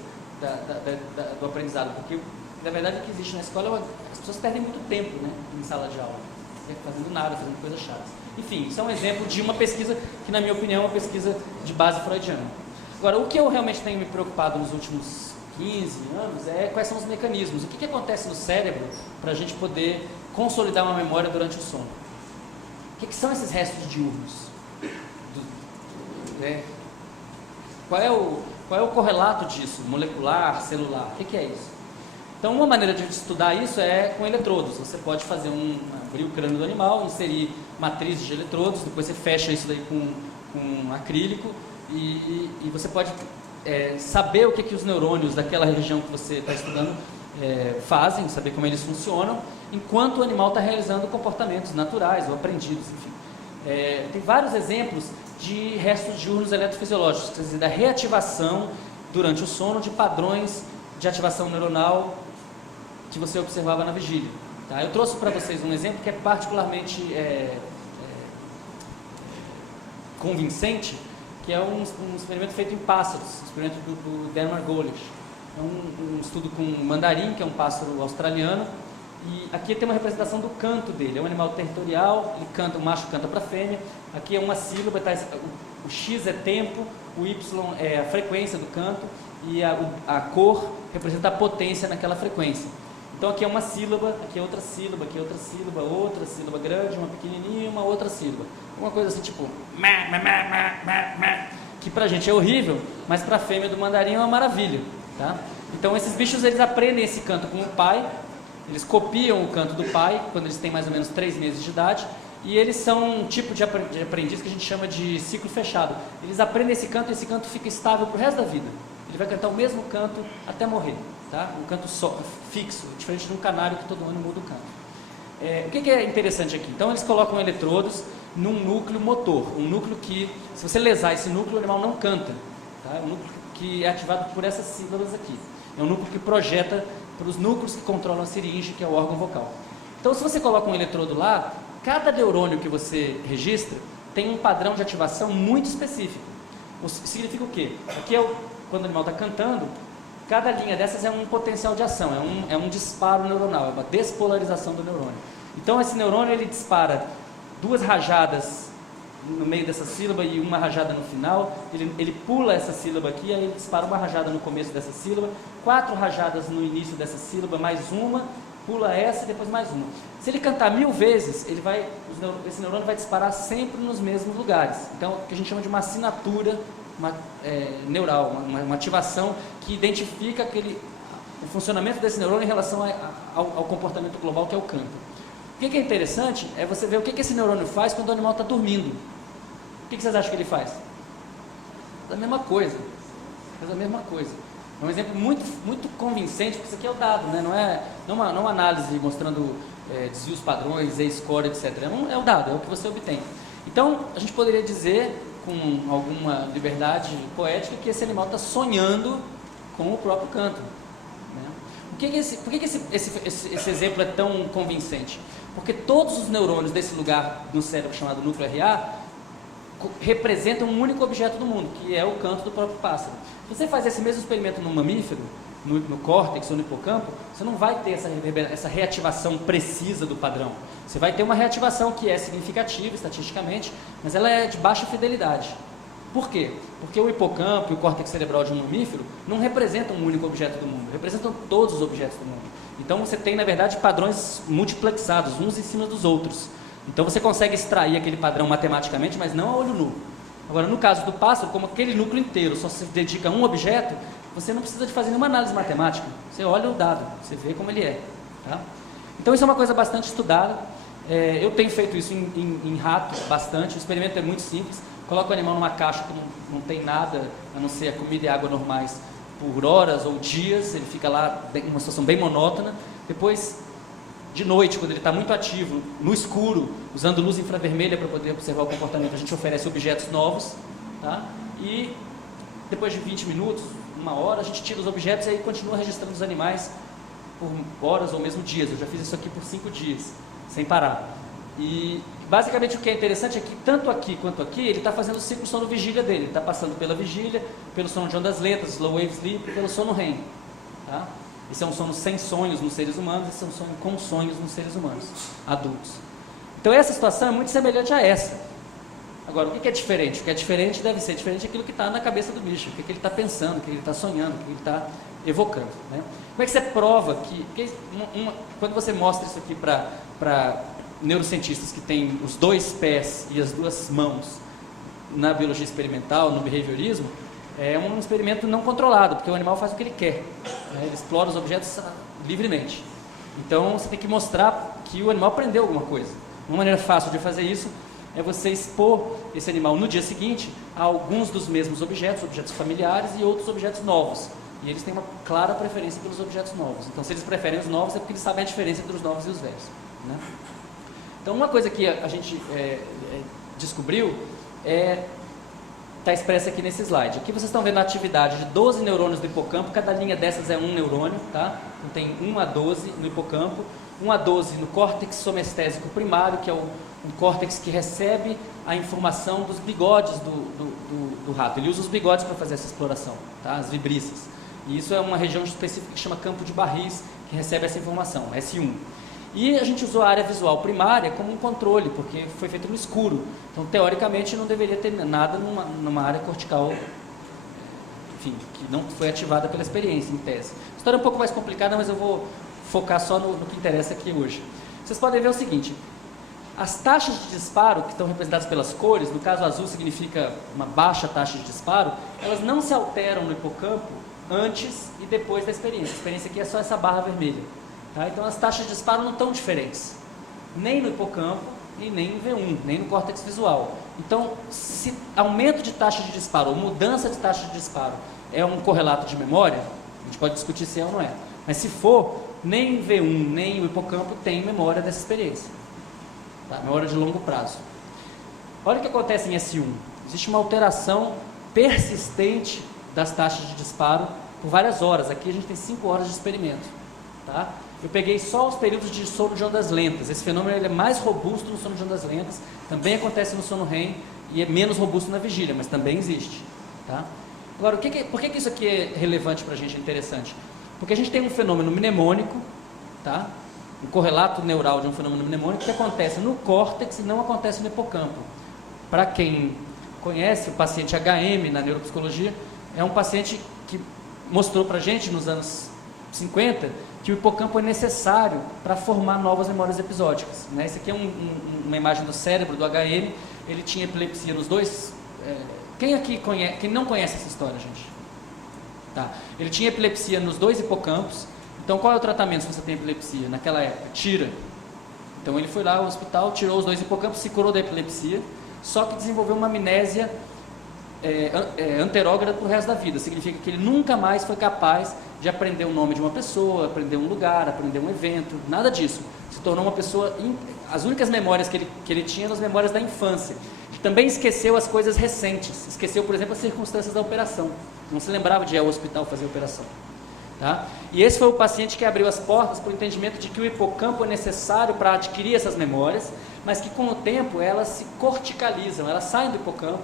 do aprendizado, porque na verdade o que existe na escola as pessoas perdem muito tempo, né, em sala de aula, fazendo nada, fazendo coisas chatas. Enfim, isso é um exemplo de uma pesquisa que, na minha opinião, é uma pesquisa de base freudiana. Agora, o que eu realmente tenho me preocupado nos últimos 15 anos é quais são os mecanismos, o que acontece no cérebro para a gente poder consolidar uma memória durante o sono. O que são esses restos diurnos? Qual é o correlato disso? Molecular, celular? O que é isso? Então, uma maneira de estudar isso é com eletrodos. Você pode fazer abrir o crânio do animal, inserir matrizes de eletrodos, depois você fecha isso daí com acrílico e você pode saber o que os neurônios daquela região que você está estudando fazem, saber como eles funcionam, enquanto o animal está realizando comportamentos naturais ou aprendidos, enfim. Tem vários exemplos de restos diurnos eletrofisiológicos, quer dizer, da reativação durante o sono de padrões de ativação neuronal que você observava na vigília. Tá? Eu trouxe para vocês um exemplo que é particularmente convincente, que é um experimento feito em pássaros, um experimento do Dan Margolish. É um estudo com mandarim, que é um pássaro australiano, e aqui tem uma representação do canto dele. É um animal territorial, ele canta, o macho canta para a fêmea. Aqui é uma sílaba, o X é tempo, o Y é a frequência do canto e a cor representa a potência naquela frequência. Então aqui é uma sílaba, aqui é outra sílaba, aqui é outra sílaba grande, uma pequenininha e uma outra sílaba. Uma coisa assim tipo que pra gente é horrível, mas pra fêmea do mandarim é uma maravilha, tá? Então esses bichos, eles aprendem esse canto com o pai, eles copiam o canto do pai quando eles têm mais ou menos 3 meses de idade, e eles são um tipo de aprendiz que a gente chama de ciclo fechado. Eles aprendem esse canto e esse canto fica estável pro resto da vida. Ele vai cantar o mesmo canto até morrer, tá? Um canto fixo, diferente de um canário que todo ano muda o canto. O que é interessante aqui? Então eles colocam eletrodos num núcleo motor, um núcleo que, se você lesar esse núcleo, o animal não canta, tá? É um núcleo que é ativado por essas sílabas aqui. É um núcleo que projeta para os núcleos que controlam a siringe, que é o órgão vocal. Então, se você coloca um eletrodo lá, cada neurônio que você registra tem um padrão de ativação muito específico. Significa o quê? Aqui quando o animal está cantando, cada linha dessas é um potencial de ação, é um disparo neuronal, é uma despolarização do neurônio. Então, esse neurônio, ele dispara 2 rajadas no meio dessa sílaba e uma rajada no final, ele pula essa sílaba aqui, aí ele dispara uma rajada no começo dessa sílaba, 4 rajadas no início dessa sílaba, mais uma, pula essa e depois mais uma. Se ele cantar 1000 vezes, esse neurônio vai disparar sempre nos mesmos lugares. Então, o que a gente chama de uma assinatura neural, uma ativação que identifica o funcionamento desse neurônio em relação ao comportamento global, que é o canto. O que é interessante é você ver o que esse neurônio faz quando o animal está dormindo. O que vocês acham que ele faz? Faz a mesma coisa. Faz a mesma coisa. É um exemplo muito, muito convincente, porque isso aqui é o dado, né? Não é uma análise mostrando desvios padrões, Z-score, etc. É o dado, é o que você obtém. Então, a gente poderia dizer, com alguma liberdade poética, que esse animal está sonhando com o próprio canto. Né? Por que esse exemplo é tão convincente? Porque todos os neurônios desse lugar no cérebro chamado núcleo RA representam um único objeto do mundo, que é o canto do próprio pássaro. Se você faz esse mesmo experimento num mamífero, no córtex ou no hipocampo, você não vai ter essa reativação precisa do padrão. Você vai ter uma reativação que é significativa estatisticamente, mas ela é de baixa fidelidade. Por quê? Porque o hipocampo e o córtex cerebral de um mamífero não representam um único objeto do mundo, representam todos os objetos do mundo. Então você tem, na verdade, padrões multiplexados, uns em cima dos outros. Então você consegue extrair aquele padrão matematicamente, mas não a olho nu. Agora, no caso do pássaro, como aquele núcleo inteiro só se dedica a um objeto, você não precisa de fazer nenhuma análise matemática. Você olha o dado, você vê como ele é. Tá? Então isso é uma coisa bastante estudada. Eu tenho feito isso em ratos bastante. O experimento é muito simples. Coloca o animal numa caixa que não tem nada, a não ser a comida e a água normais, por horas ou dias. Ele fica lá em uma situação bem monótona. Depois, de noite, quando ele está muito ativo, no escuro, usando luz infravermelha para poder observar o comportamento, a gente oferece objetos novos. Tá? E depois de 20 minutos, 1 hora, a gente tira os objetos e aí continua registrando os animais por horas ou mesmo dias. Eu já fiz isso aqui por 5 dias, sem parar. E basicamente o que é interessante é que tanto aqui quanto aqui, ele está fazendo o ciclo sono-vigília dele. Ele está passando pela vigília, pelo sono de ondas lentas, slow wave sleep, e pelo sono REM. Tá? Esse é um sono sem sonhos nos seres humanos, esse é um sono com sonhos nos seres humanos, adultos. Então essa situação é muito semelhante a essa. Agora, o que é diferente? O que é diferente deve ser diferente daquilo que está na cabeça do bicho, o que ele está pensando, o que ele está sonhando, o que ele está evocando. Né? Como é que você prova quando você mostra isso aqui para neurocientistas que têm os 2 pés e as 2 mãos na biologia experimental, no behaviorismo, é um experimento não controlado, porque o animal faz o que ele quer, né? Ele explora os objetos livremente. Então você tem que mostrar que o animal aprendeu alguma coisa. Uma maneira fácil de fazer isso é você expor esse animal no dia seguinte a alguns dos mesmos objetos familiares e outros objetos novos. E eles têm uma clara preferência pelos objetos novos. Então, se eles preferem os novos, é porque eles sabem a diferença entre os novos e os velhos. Né? Então, uma coisa que a gente descobriu está expressa aqui nesse slide. Aqui vocês estão vendo a atividade de 12 neurônios do hipocampo. Cada linha dessas é um neurônio. Tá? Então, tem 1 a 12 no hipocampo, 1 a 12 no córtex somestésico primário, que é um córtex que recebe a informação dos bigodes do rato. Ele usa os bigodes para fazer essa exploração, tá? As vibríceas. E isso é uma região específica que chama campo de Barris, que recebe essa informação, S1. E a gente usou a área visual primária como um controle, porque foi feito no escuro. Então, teoricamente, não deveria ter nada numa área cortical, enfim, que não foi ativada pela experiência, em tese. A história é um pouco mais complicada, mas eu vou focar só no que interessa aqui hoje. Vocês podem ver o seguinte: as taxas de disparo, que estão representadas pelas cores, no caso azul significa uma baixa taxa de disparo, elas não se alteram no hipocampo antes e depois da experiência. A experiência aqui é só essa barra vermelha. Tá? Então as taxas de disparo não estão diferentes, nem no hipocampo e nem em V1, nem no córtex visual. Então, se aumento de taxa de disparo ou mudança de taxa de disparo é um correlato de memória, a gente pode discutir se é ou não é. Mas se for, nem V1 nem o hipocampo tem memória dessa experiência. Tá? Memória de longo prazo. Olha o que acontece em S1. Existe uma alteração persistente das taxas de disparo por várias horas. Aqui a gente tem 5 horas de experimento. Tá? Eu peguei só os períodos de sono de ondas lentas. Esse fenômeno ele é mais robusto no sono de ondas lentas, também acontece no sono REM e é menos robusto na vigília, mas também existe. Tá? Agora, por que isso aqui é relevante para a gente, é interessante? Porque a gente tem um fenômeno mnemônico, tá? Um correlato neural de um fenômeno mnemônico que acontece no córtex e não acontece no hipocampo. Para quem conhece o paciente HM na neuropsicologia, é um paciente que mostrou para a gente nos anos 50 que o hipocampo é necessário para formar novas memórias episódicas, né? Esse aqui é uma imagem do cérebro do HM. Ele tinha epilepsia nos dois... Quem aqui conhece, quem não conhece essa história, gente? Tá. Ele tinha epilepsia nos dois hipocampos. Então, qual é o tratamento se você tem epilepsia? Naquela época, tira. Então, ele foi lá ao hospital, tirou os dois hipocampos, se curou da epilepsia, só que desenvolveu uma amnésia anterógrada para o resto da vida. Significa que ele nunca mais foi capaz de aprender o nome de uma pessoa, aprender um lugar, aprender um evento, nada disso. Se tornou uma pessoa... As únicas memórias que ele tinha eram as memórias da infância. Ele também esqueceu as coisas recentes. Esqueceu, por exemplo, as circunstâncias da operação. Não se lembrava de ir ao hospital fazer a operação. Tá? E esse foi o paciente que abriu as portas para o entendimento de que o hipocampo é necessário para adquirir essas memórias, mas que com o tempo elas se corticalizam, elas saem do hipocampo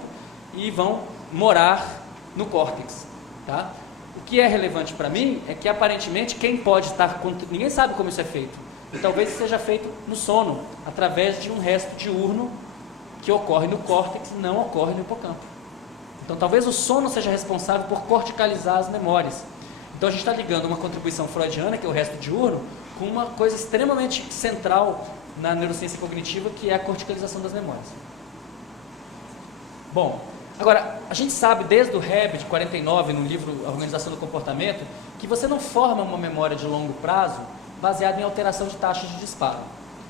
e vão morar no córtex. Tá? O que é relevante para mim é que aparentemente quem pode estar... Ninguém sabe como isso é feito. E talvez isso seja feito no sono, através de um resto diurno que ocorre no córtex e não ocorre no hipocampo. Então talvez o sono seja responsável por corticalizar as memórias. Então a gente está ligando uma contribuição freudiana, que é o resto diurno, com uma coisa extremamente central na neurociência cognitiva, que é a corticalização das memórias. Bom, agora, a gente sabe desde o Reb, de 49, no livro A Organização do Comportamento, que você não forma uma memória de longo prazo baseada em alteração de taxas de disparo.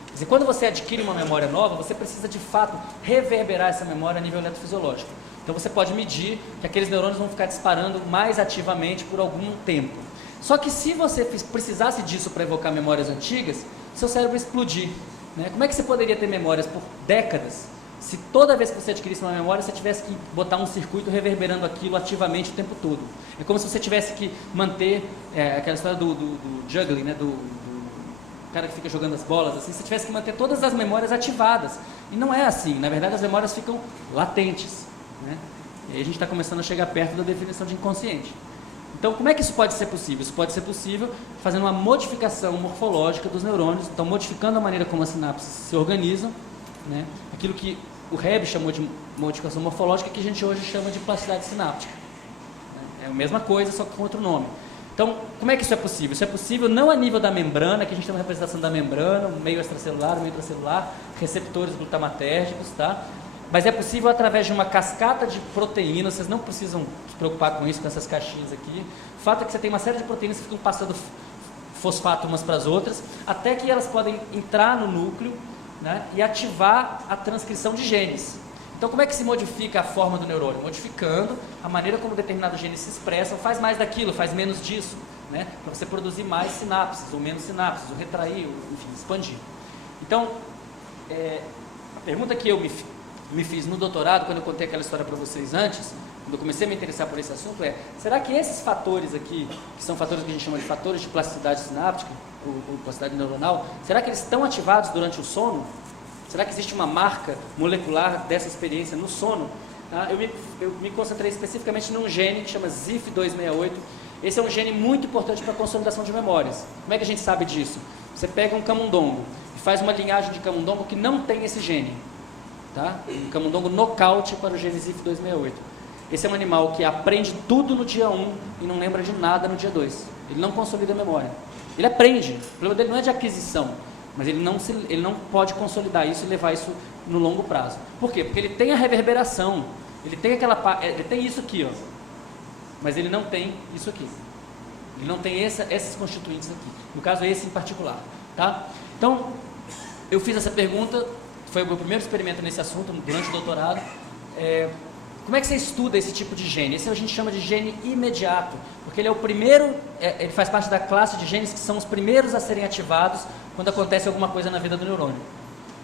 Quer dizer, quando você adquire uma memória nova, você precisa de fato reverberar essa memória a nível eletrofisiológico. Então você pode medir que aqueles neurônios vão ficar disparando mais ativamente por algum tempo. Só que se você precisasse disso para evocar memórias antigas, seu cérebro ia explodir. Né? Como é que você poderia ter memórias por décadas, se toda vez que você adquirisse uma memória, você tivesse que botar um circuito reverberando aquilo ativamente o tempo todo? É como se você tivesse que manter, aquela história do juggling, né? do cara que fica jogando as bolas, assim, você tivesse que manter todas as memórias ativadas. E não é assim, na verdade as memórias ficam latentes. Né? E aí a gente está começando a chegar perto da definição de inconsciente. Então, como é que isso pode ser possível? Isso pode ser possível fazendo uma modificação morfológica dos neurônios, então modificando a maneira como as sinapses se organizam, né? Aquilo que o Reb chamou de modificação morfológica, que a gente hoje chama de plasticidade sináptica. É a mesma coisa, só que com outro nome. Então, como é que isso é possível? Isso é possível não a nível da membrana, que a gente tem uma representação da membrana, o meio extracelular, o meio intracelular, receptores glutamatérgicos, tá? Mas é possível através de uma cascata de proteínas. Vocês não precisam se preocupar com isso, com essas caixinhas aqui. O fato é que você tem uma série de proteínas que ficam passando fosfato umas para as outras, até que elas podem entrar no núcleo, né, e ativar a transcrição de genes. Então, como é que se modifica a forma do neurônio? Modificando a maneira como determinados genes se expressam, faz mais daquilo, faz menos disso, né, para você produzir mais sinapses ou menos sinapses, ou retrair, ou, enfim, expandir. Então, a pergunta que eu me fiz no doutorado, quando eu contei aquela história para vocês antes, quando eu comecei a me interessar por esse assunto, será que esses fatores aqui, que são fatores que a gente chama de fatores de plasticidade sináptica, ou plasticidade neuronal, será que eles estão ativados durante o sono? Será que existe uma marca molecular dessa experiência no sono? Eu me concentrei especificamente num gene que chama ZIF268. Esse é um gene muito importante para a consolidação de memórias. Como é que a gente sabe disso? Você pega um camundongo e faz uma linhagem de camundongo que não tem esse gene. Tá? Um camundongo nocaute para o gene ZIF268. Esse é um animal que aprende tudo no dia 1 e não lembra de nada no dia 2. Ele não consolida a memória. Ele aprende. O problema dele não é de aquisição, mas ele não pode consolidar isso e levar isso no longo prazo. Por quê? Porque ele tem a reverberação. Ele tem isso aqui, ó, mas ele não tem isso aqui. Ele não tem esses constituintes aqui. No caso, esse em particular. Tá? Então, eu fiz essa pergunta. Foi o meu primeiro experimento nesse assunto, durante o doutorado. Como é que você estuda esse tipo de gene? Esse a gente chama de gene imediato, porque ele é o primeiro, ele faz parte da classe de genes que são os primeiros a serem ativados quando acontece alguma coisa na vida do neurônio.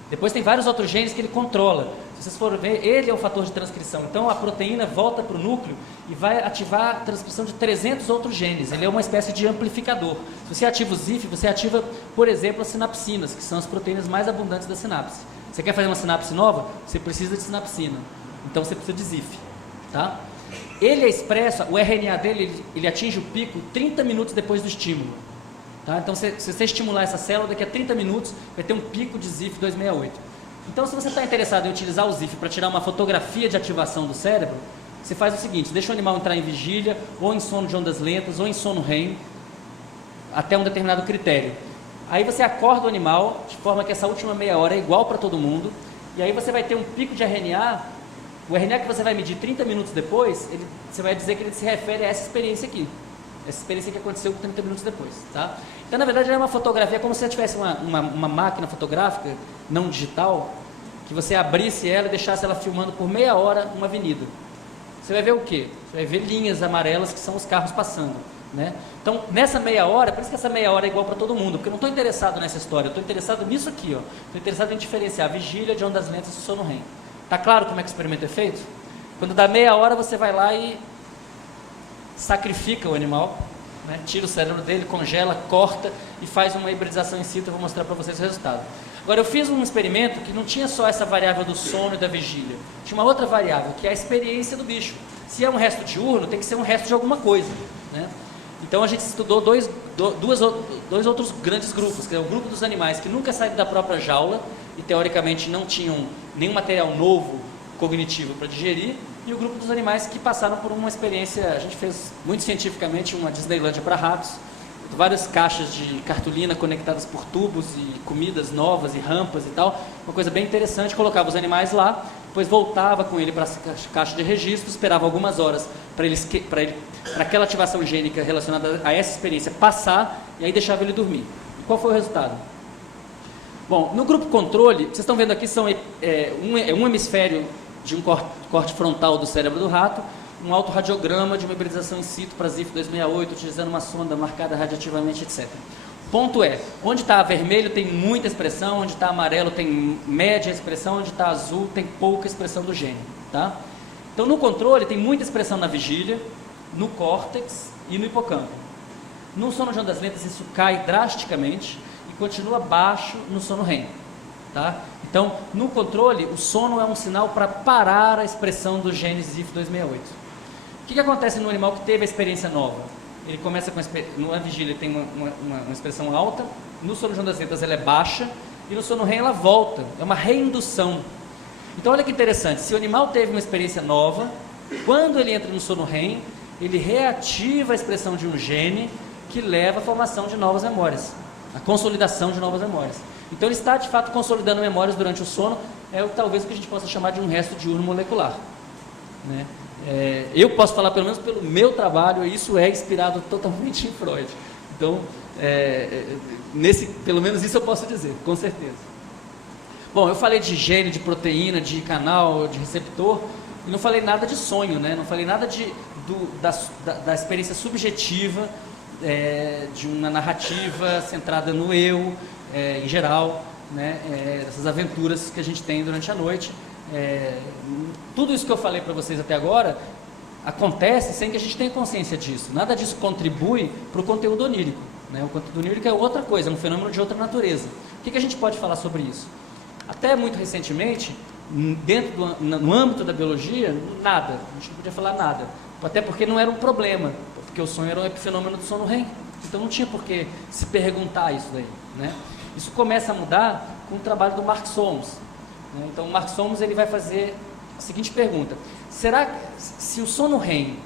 Depois tem vários outros genes que ele controla. Se vocês forem ver, ele é o fator de transcrição. Então a proteína volta para o núcleo e vai ativar a transcrição de 300 outros genes. Ele é uma espécie de amplificador. Se você ativa o ZIF, você ativa, por exemplo, as sinapsinas, que são as proteínas mais abundantes da sinapse. Você quer fazer uma sinapse nova? Você precisa de sinapsina. Então você precisa de ZIF. Tá? Ele é expresso, o RNA dele, ele atinge o pico 30 minutos depois do estímulo. Tá? Então se você estimular essa célula, daqui a 30 minutos vai ter um pico de ZIF268. Então se você está interessado em utilizar o ZIF para tirar uma fotografia de ativação do cérebro, você faz o seguinte: deixa o animal entrar em vigília, ou em sono de ondas lentas, ou em sono REM. até um determinado critério. Aí você acorda o animal, de forma que essa última meia hora é igual para todo mundo, e aí você vai ter um pico de RNA, o RNA que você vai medir 30 minutos depois, você vai dizer que ele se refere a essa experiência aqui. Essa experiência que aconteceu 30 minutos depois, tá? Então, na verdade, é uma fotografia, como se você tivesse uma máquina fotográfica, não digital, que você abrisse ela e deixasse ela filmando por meia hora uma avenida. Você vai ver o quê? Você vai ver linhas amarelas que são os carros passando, né? Então, nessa meia hora, por isso que essa meia hora é igual para todo mundo, porque eu não estou interessado nessa história, eu estou interessado nisso aqui, ó. Estou interessado em diferenciar a vigília de ondas lentas e sono REM. Tá claro como é que o experimento é feito? Quando dá meia hora, você vai lá e sacrifica o animal, né? Tira o cérebro dele, congela, corta e faz uma hibridização in situ. Eu vou mostrar para vocês o resultado. Agora, eu fiz um experimento que não tinha só essa variável do sono e da vigília, tinha uma outra variável, que é a experiência do bicho. Se é um resto diurno, tem que ser um resto de alguma coisa, né? Então a gente estudou dois outros grandes grupos, que é o grupo dos animais que nunca saíram da própria jaula e teoricamente não tinham nenhum material novo cognitivo para digerir, e o grupo dos animais que passaram por uma experiência, a gente fez muito cientificamente uma Disneylândia para ratos, várias caixas de cartolina conectadas por tubos e comidas novas e rampas e tal, uma coisa bem interessante. Colocava os animais lá, depois voltava com ele para a caixa de registro, esperava algumas horas para aquela ativação gênica relacionada a essa experiência passar, e aí deixava ele dormir. E qual foi o resultado? Bom, no grupo controle, vocês estão vendo aqui, um hemisfério de um corte frontal do cérebro do rato, um autorradiograma de uma hibridização in situ para ZIF268, utilizando uma sonda marcada radiativamente, etc. Ponto é, onde está vermelho tem muita expressão, onde está amarelo tem média expressão, onde está azul tem pouca expressão do gene, tá? Então, no controle tem muita expressão na vigília, no córtex e no hipocampo. No sono de ondas lentas isso cai drasticamente e continua baixo no sono REM, tá? Então, no controle, o sono é um sinal para parar a expressão do gene ZIF268. O que acontece no animal que teve a experiência nova? Ele começa com na vigília ele tem uma expressão alta, no sono de ondas lentas ela é baixa, e no sono REM ela volta, é uma reindução. Então olha que interessante, se o animal teve uma experiência nova, quando ele entra no sono REM, ele reativa a expressão de um gene que leva à formação de novas memórias, a consolidação de novas memórias. Então ele está de fato consolidando memórias durante o sono, talvez o que a gente possa chamar de um resto diurno molecular, né? Eu posso falar pelo menos pelo meu trabalho, isso é inspirado totalmente em Freud. Então, pelo menos isso eu posso dizer, com certeza. Bom, eu falei de gene, de proteína, de canal, de receptor, e não falei nada de sonho, né? Não falei nada da experiência subjetiva, de uma narrativa centrada no eu, em geral, né? Essas aventuras que a gente tem durante a noite. Tudo isso que eu falei para vocês até agora acontece sem que a gente tenha consciência disso. Nada disso contribui para o conteúdo onírico, né? O conteúdo onírico é outra coisa, é um fenômeno de outra natureza. O que a gente pode falar sobre isso? Até muito recentemente, no âmbito da biologia, nada. A gente não podia falar nada. Até porque não era um problema, porque o sonho era um epifenômeno do sono REM. Então não tinha por que se perguntar isso daí, né? Isso começa a mudar com o trabalho do Mark Solms. Então o Mark Solms ele vai fazer a seguinte pergunta: será que se o sono REM,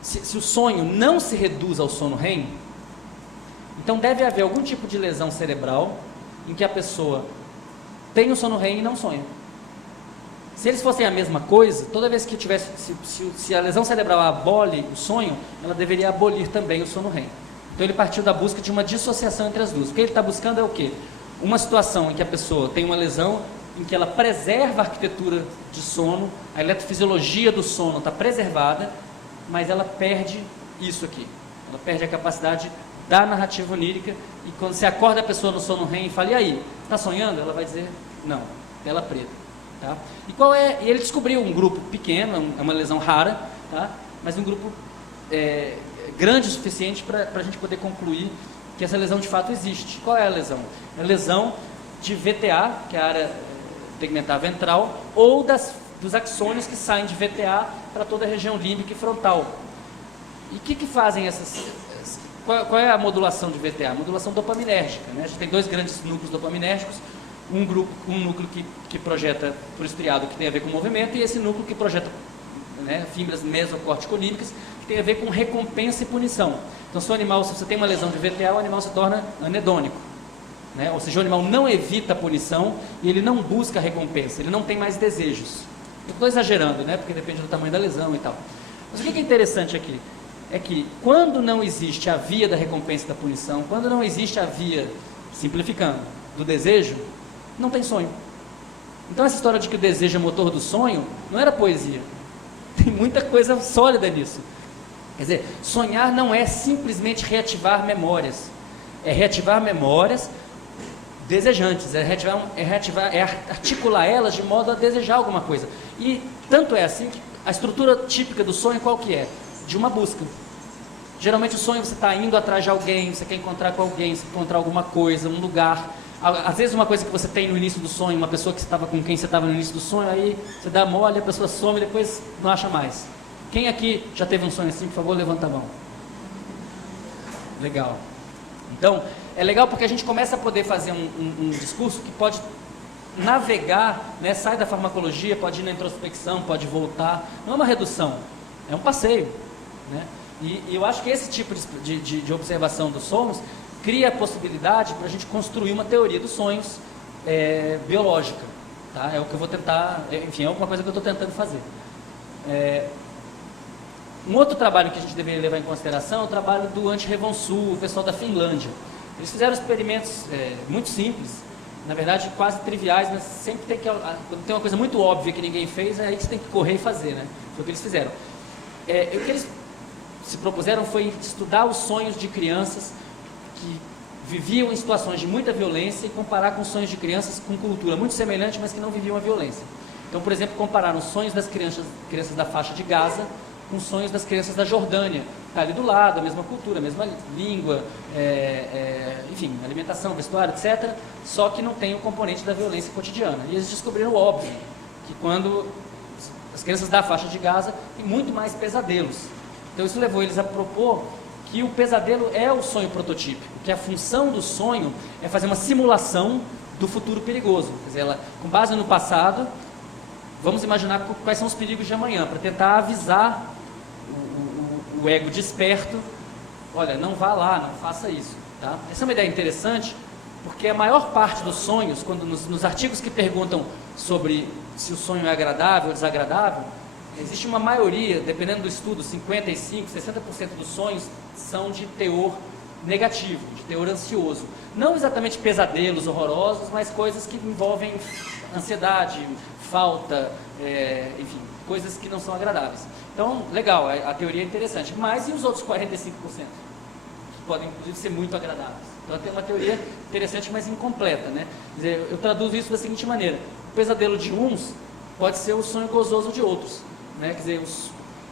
se o sonho não se reduz ao sono REM, então deve haver algum tipo de lesão cerebral em que a pessoa tem o sono REM e não sonha. Se eles fossem a mesma coisa, toda vez que tivesse, se a lesão cerebral abole o sonho, ela deveria abolir também o sono REM. Então ele partiu da busca de uma dissociação entre as duas. O que ele está buscando é o quê? Uma situação em que a pessoa tem uma lesão em que ela preserva a arquitetura de sono, a eletrofisiologia do sono está preservada, mas ela perde isso aqui. Ela perde a capacidade da narrativa onírica, e quando você acorda a pessoa no sono REM e fala, e aí, está sonhando? Ela vai dizer, não, tela preta. Tá? E ele descobriu um grupo pequeno, é uma lesão rara, tá? Mas um grupo grande o suficiente para a gente poder concluir que essa lesão de fato existe. Qual é a lesão? É a lesão de VTA, que é a área tegmentar ventral, ou dos axônios que saem de VTA para toda a região límbica e frontal. E o que fazem essas... Qual é a modulação de VTA? A modulação dopaminérgica, né? A gente tem dois grandes núcleos dopaminérgicos, um núcleo que projeta por estriado, que tem a ver com o movimento, e esse núcleo que projeta, né, fibras mesocorticolínicas, que tem a ver com recompensa e punição. Então, se você tem uma lesão de VTA, o animal se torna anedônico, né? Ou seja, o animal não evita a punição e ele não busca a recompensa, ele não tem mais desejos. Eu estou exagerando, né? Porque depende do tamanho da lesão e tal. Mas o que é interessante aqui? É que quando não existe a via da recompensa e da punição, quando não existe a via, simplificando, do desejo, não tem sonho. Então essa história de que o desejo é motor do sonho, não era poesia. Tem muita coisa sólida nisso. Quer dizer, sonhar não é simplesmente reativar memórias. É reativar memórias desejantes, é articular elas de modo a desejar alguma coisa. E tanto é assim que a estrutura típica do sonho qual que é? De uma busca. Geralmente o sonho você está indo atrás de alguém, você quer encontrar com alguém, você quer encontrar alguma coisa, um lugar. Às vezes uma coisa que você tem no início do sonho, uma pessoa que estava com quem você estava no início do sonho, aí você dá mole, a pessoa some e depois não acha mais. Quem aqui já teve um sonho assim, por favor, levanta a mão. Legal. Então, é legal porque a gente começa a poder fazer um discurso que pode navegar, né, sai da farmacologia, pode ir na introspecção, pode voltar. Não é uma redução, é um passeio, né? E eu acho que esse tipo de observação dos sonhos cria a possibilidade para a gente construir uma teoria dos sonhos biológica. Tá? É o que eu vou tentar, enfim, é alguma coisa que eu estou tentando fazer. Um outro trabalho que a gente deveria levar em consideração é o trabalho do Antti Revonsuo, o pessoal da Finlândia. Eles fizeram experimentos muito simples, na verdade quase triviais, mas sempre tem que, quando tem uma coisa muito óbvia que ninguém fez, é aí que você tem que correr e fazer, né? Foi o que eles fizeram. O que eles se propuseram foi estudar os sonhos de crianças que viviam em situações de muita violência e comparar com os sonhos de crianças com cultura muito semelhante, mas que não viviam a violência. Então, por exemplo, compararam os sonhos das crianças da faixa de Gaza com os sonhos das crianças da Jordânia, que está ali do lado, a mesma cultura, a mesma língua, enfim, alimentação, vestuário, etc., só que não tem o componente da violência cotidiana. E eles descobriram o óbvio, que quando as crianças da faixa de Gaza têm muito mais pesadelos. Então isso levou eles a propor que o pesadelo é o sonho prototípico, que a função do sonho é fazer uma simulação do futuro perigoso. Quer dizer, com base no passado, vamos imaginar quais são os perigos de amanhã, para tentar avisar o ego desperto, olha, não vá lá, não faça isso. Tá? Essa é uma ideia interessante, porque a maior parte dos sonhos, quando nos artigos que perguntam sobre se o sonho é agradável ou desagradável, existe uma maioria, dependendo do estudo, 55%, 60% dos sonhos são de teor negativo, de teor ansioso. Não exatamente pesadelos horrorosos, mas coisas que envolvem ansiedade, falta, enfim, coisas que não são agradáveis. Então, legal, a teoria é interessante. Mas e os outros 45%? Que podem, inclusive, ser muito agradáveis. Então, tem uma teoria interessante, mas incompleta, né? Quer dizer, eu traduzo isso da seguinte maneira. O pesadelo de uns pode ser o sonho gozoso de outros. Né? Quer dizer, os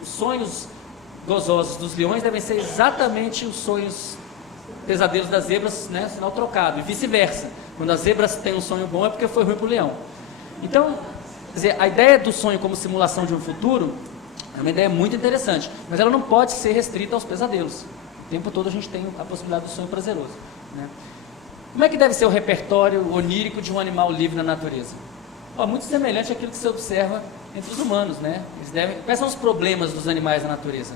sonhos gozosos dos leões devem ser exatamente os sonhos pesadelos das zebras, né? Sinal trocado, e vice-versa. Quando as zebras têm um sonho bom é porque foi ruim para o leão. Então, quer dizer, a ideia do sonho como simulação de um futuro é uma ideia muito interessante, mas ela não pode ser restrita aos pesadelos. O tempo todo a gente tem a possibilidade do sonho prazeroso. Né? Como é que deve ser o repertório onírico de um animal livre na natureza? Muito semelhante àquilo que se observa entre os humanos, né? Quais são os problemas dos animais na natureza?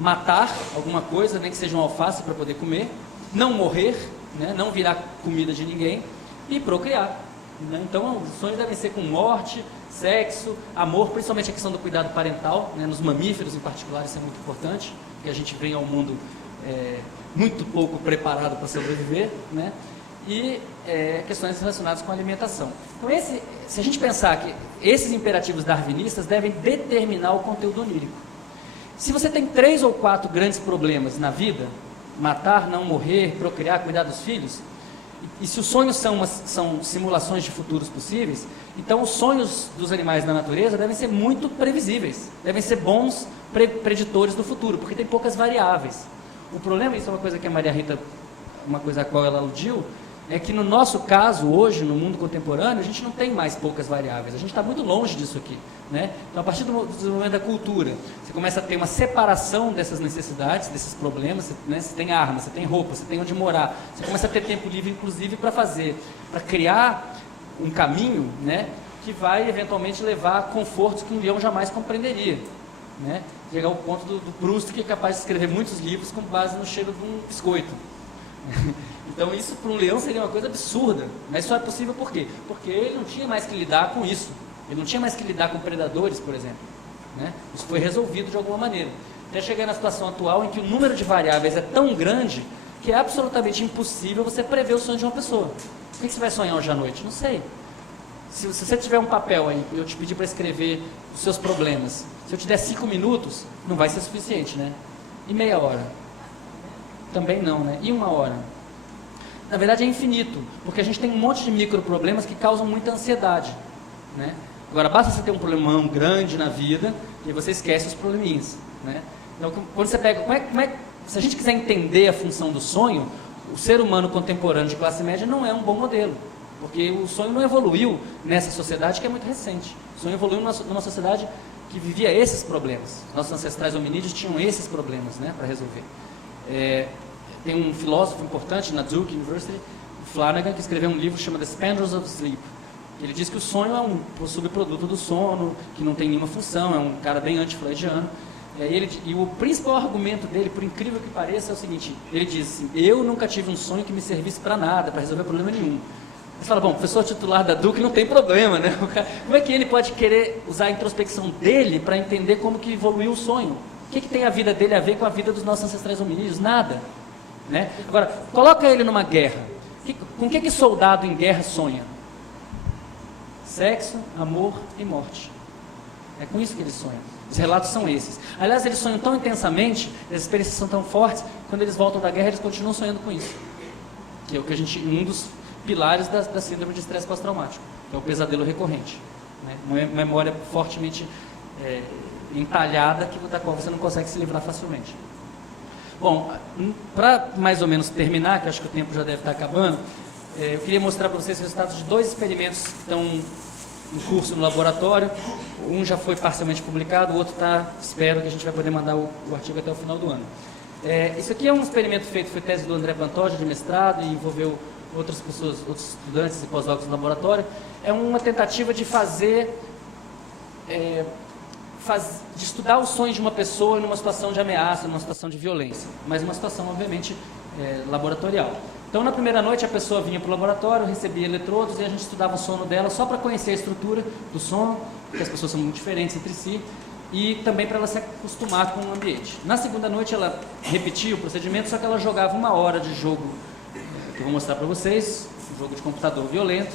Matar alguma coisa, nem que seja um alface para poder comer, não morrer, né? Não virar comida de ninguém e procriar. Né? Então, os sonhos devem ser com morte, sexo, amor, principalmente a questão do cuidado parental, né? Nos mamíferos em particular, isso é muito importante, porque a gente vem ao mundo muito pouco preparado para sobreviver, né? E questões relacionadas com a alimentação. Então, se a gente pensar que esses imperativos darwinistas devem determinar o conteúdo onírico. Se você tem 3 ou 4 grandes problemas na vida, matar, não morrer, procriar, cuidar dos filhos, e se os sonhos são simulações de futuros possíveis, então os sonhos dos animais na natureza devem ser muito previsíveis, devem ser bons preditores do futuro, porque tem poucas variáveis. O problema, isso é uma coisa que a Maria Rita, uma coisa a qual ela aludiu, é que no nosso caso, hoje, no mundo contemporâneo, a gente não tem mais poucas variáveis, a gente está muito longe disso aqui. Né? Então, a partir do desenvolvimento da cultura, você começa a ter uma separação dessas necessidades, desses problemas, né? Você tem arma, você tem roupa, você tem onde morar, você começa a ter tempo livre, inclusive, para criar um caminho, né? Que vai, eventualmente, levar a confortos que um leão jamais compreenderia. né? Chegar ao ponto do Proust, que é capaz de escrever muitos livros com base no cheiro de um biscoito. Então isso para um leão seria uma coisa absurda, mas só é possível por quê? Porque ele não tinha mais que lidar com isso, ele não tinha mais que lidar com predadores, por exemplo, né? Isso foi resolvido de alguma maneira, até chegar na situação atual em que o número de variáveis é tão grande que é absolutamente impossível você prever o sonho de uma pessoa. O que você vai sonhar hoje à noite? Não sei. Se você tiver um papel aí, eu te pedir para escrever os seus problemas, se eu te der 5 minutos, não vai ser suficiente, né? E meia hora? Também não, né? E 1 hora? Na verdade é infinito, porque a gente tem um monte de micro problemas que causam muita ansiedade, né? Agora, basta você ter um problemão grande na vida e você esquece os probleminhas, né? Então, quando você pega, se a gente quiser entender a função do sonho, o ser humano contemporâneo de classe média não é um bom modelo, porque o sonho não evoluiu nessa sociedade que é muito recente. O sonho evoluiu numa sociedade que vivia esses problemas. Nossos ancestrais hominídeos tinham esses problemas, né, para resolver. Tem um filósofo importante na Duke University, Flanagan, que escreveu um livro chamado The Spandrels of Sleep. Ele diz que o sonho é um subproduto do sono, que não tem nenhuma função, é um cara bem anti-freudiano. E o principal argumento dele, por incrível que pareça, é o seguinte: ele diz assim, eu nunca tive um sonho que me servisse para nada, para resolver problema nenhum. Você fala, bom, o professor titular da Duke não tem problema, né? Como é que ele pode querer usar a introspecção dele para entender como que evoluiu o sonho? O que tem a vida dele a ver com a vida dos nossos ancestrais hominídeos? Nada, né? Agora, coloca ele numa guerra. Com o que soldado em guerra sonha? Sexo, amor e morte. É com isso que eles sonham. Os relatos são esses. Aliás, eles sonham tão intensamente, as experiências são tão fortes, quando eles voltam da guerra, eles continuam sonhando com isso. Que é o que um dos pilares da síndrome de estresse pós-traumático, que é o pesadelo recorrente, né? Uma memória fortemente entalhada, da qual você não consegue se livrar facilmente. Bom, para mais ou menos terminar, que acho que o tempo já deve estar acabando, eu queria mostrar para vocês os resultados de 2 experimentos que estão em curso no laboratório. Um já foi parcialmente publicado, o outro está, espero que a gente vai poder mandar o artigo até o final do ano. Isso aqui é um experimento feito, foi tese do André Pantoja, de mestrado, e envolveu outras pessoas, outros estudantes e pós-docs no laboratório. É uma tentativa de de estudar os sonhos de uma pessoa numa situação de ameaça, numa situação de violência, mas uma situação, obviamente, laboratorial. Então, na primeira noite, a pessoa vinha para o laboratório, recebia eletrodos e a gente estudava o sono dela só para conhecer a estrutura do sono, porque as pessoas são muito diferentes entre si, e também para ela se acostumar com o ambiente. Na segunda noite, ela repetia o procedimento, só que ela jogava 1 hora de jogo, que eu vou mostrar para vocês, um jogo de computador violento.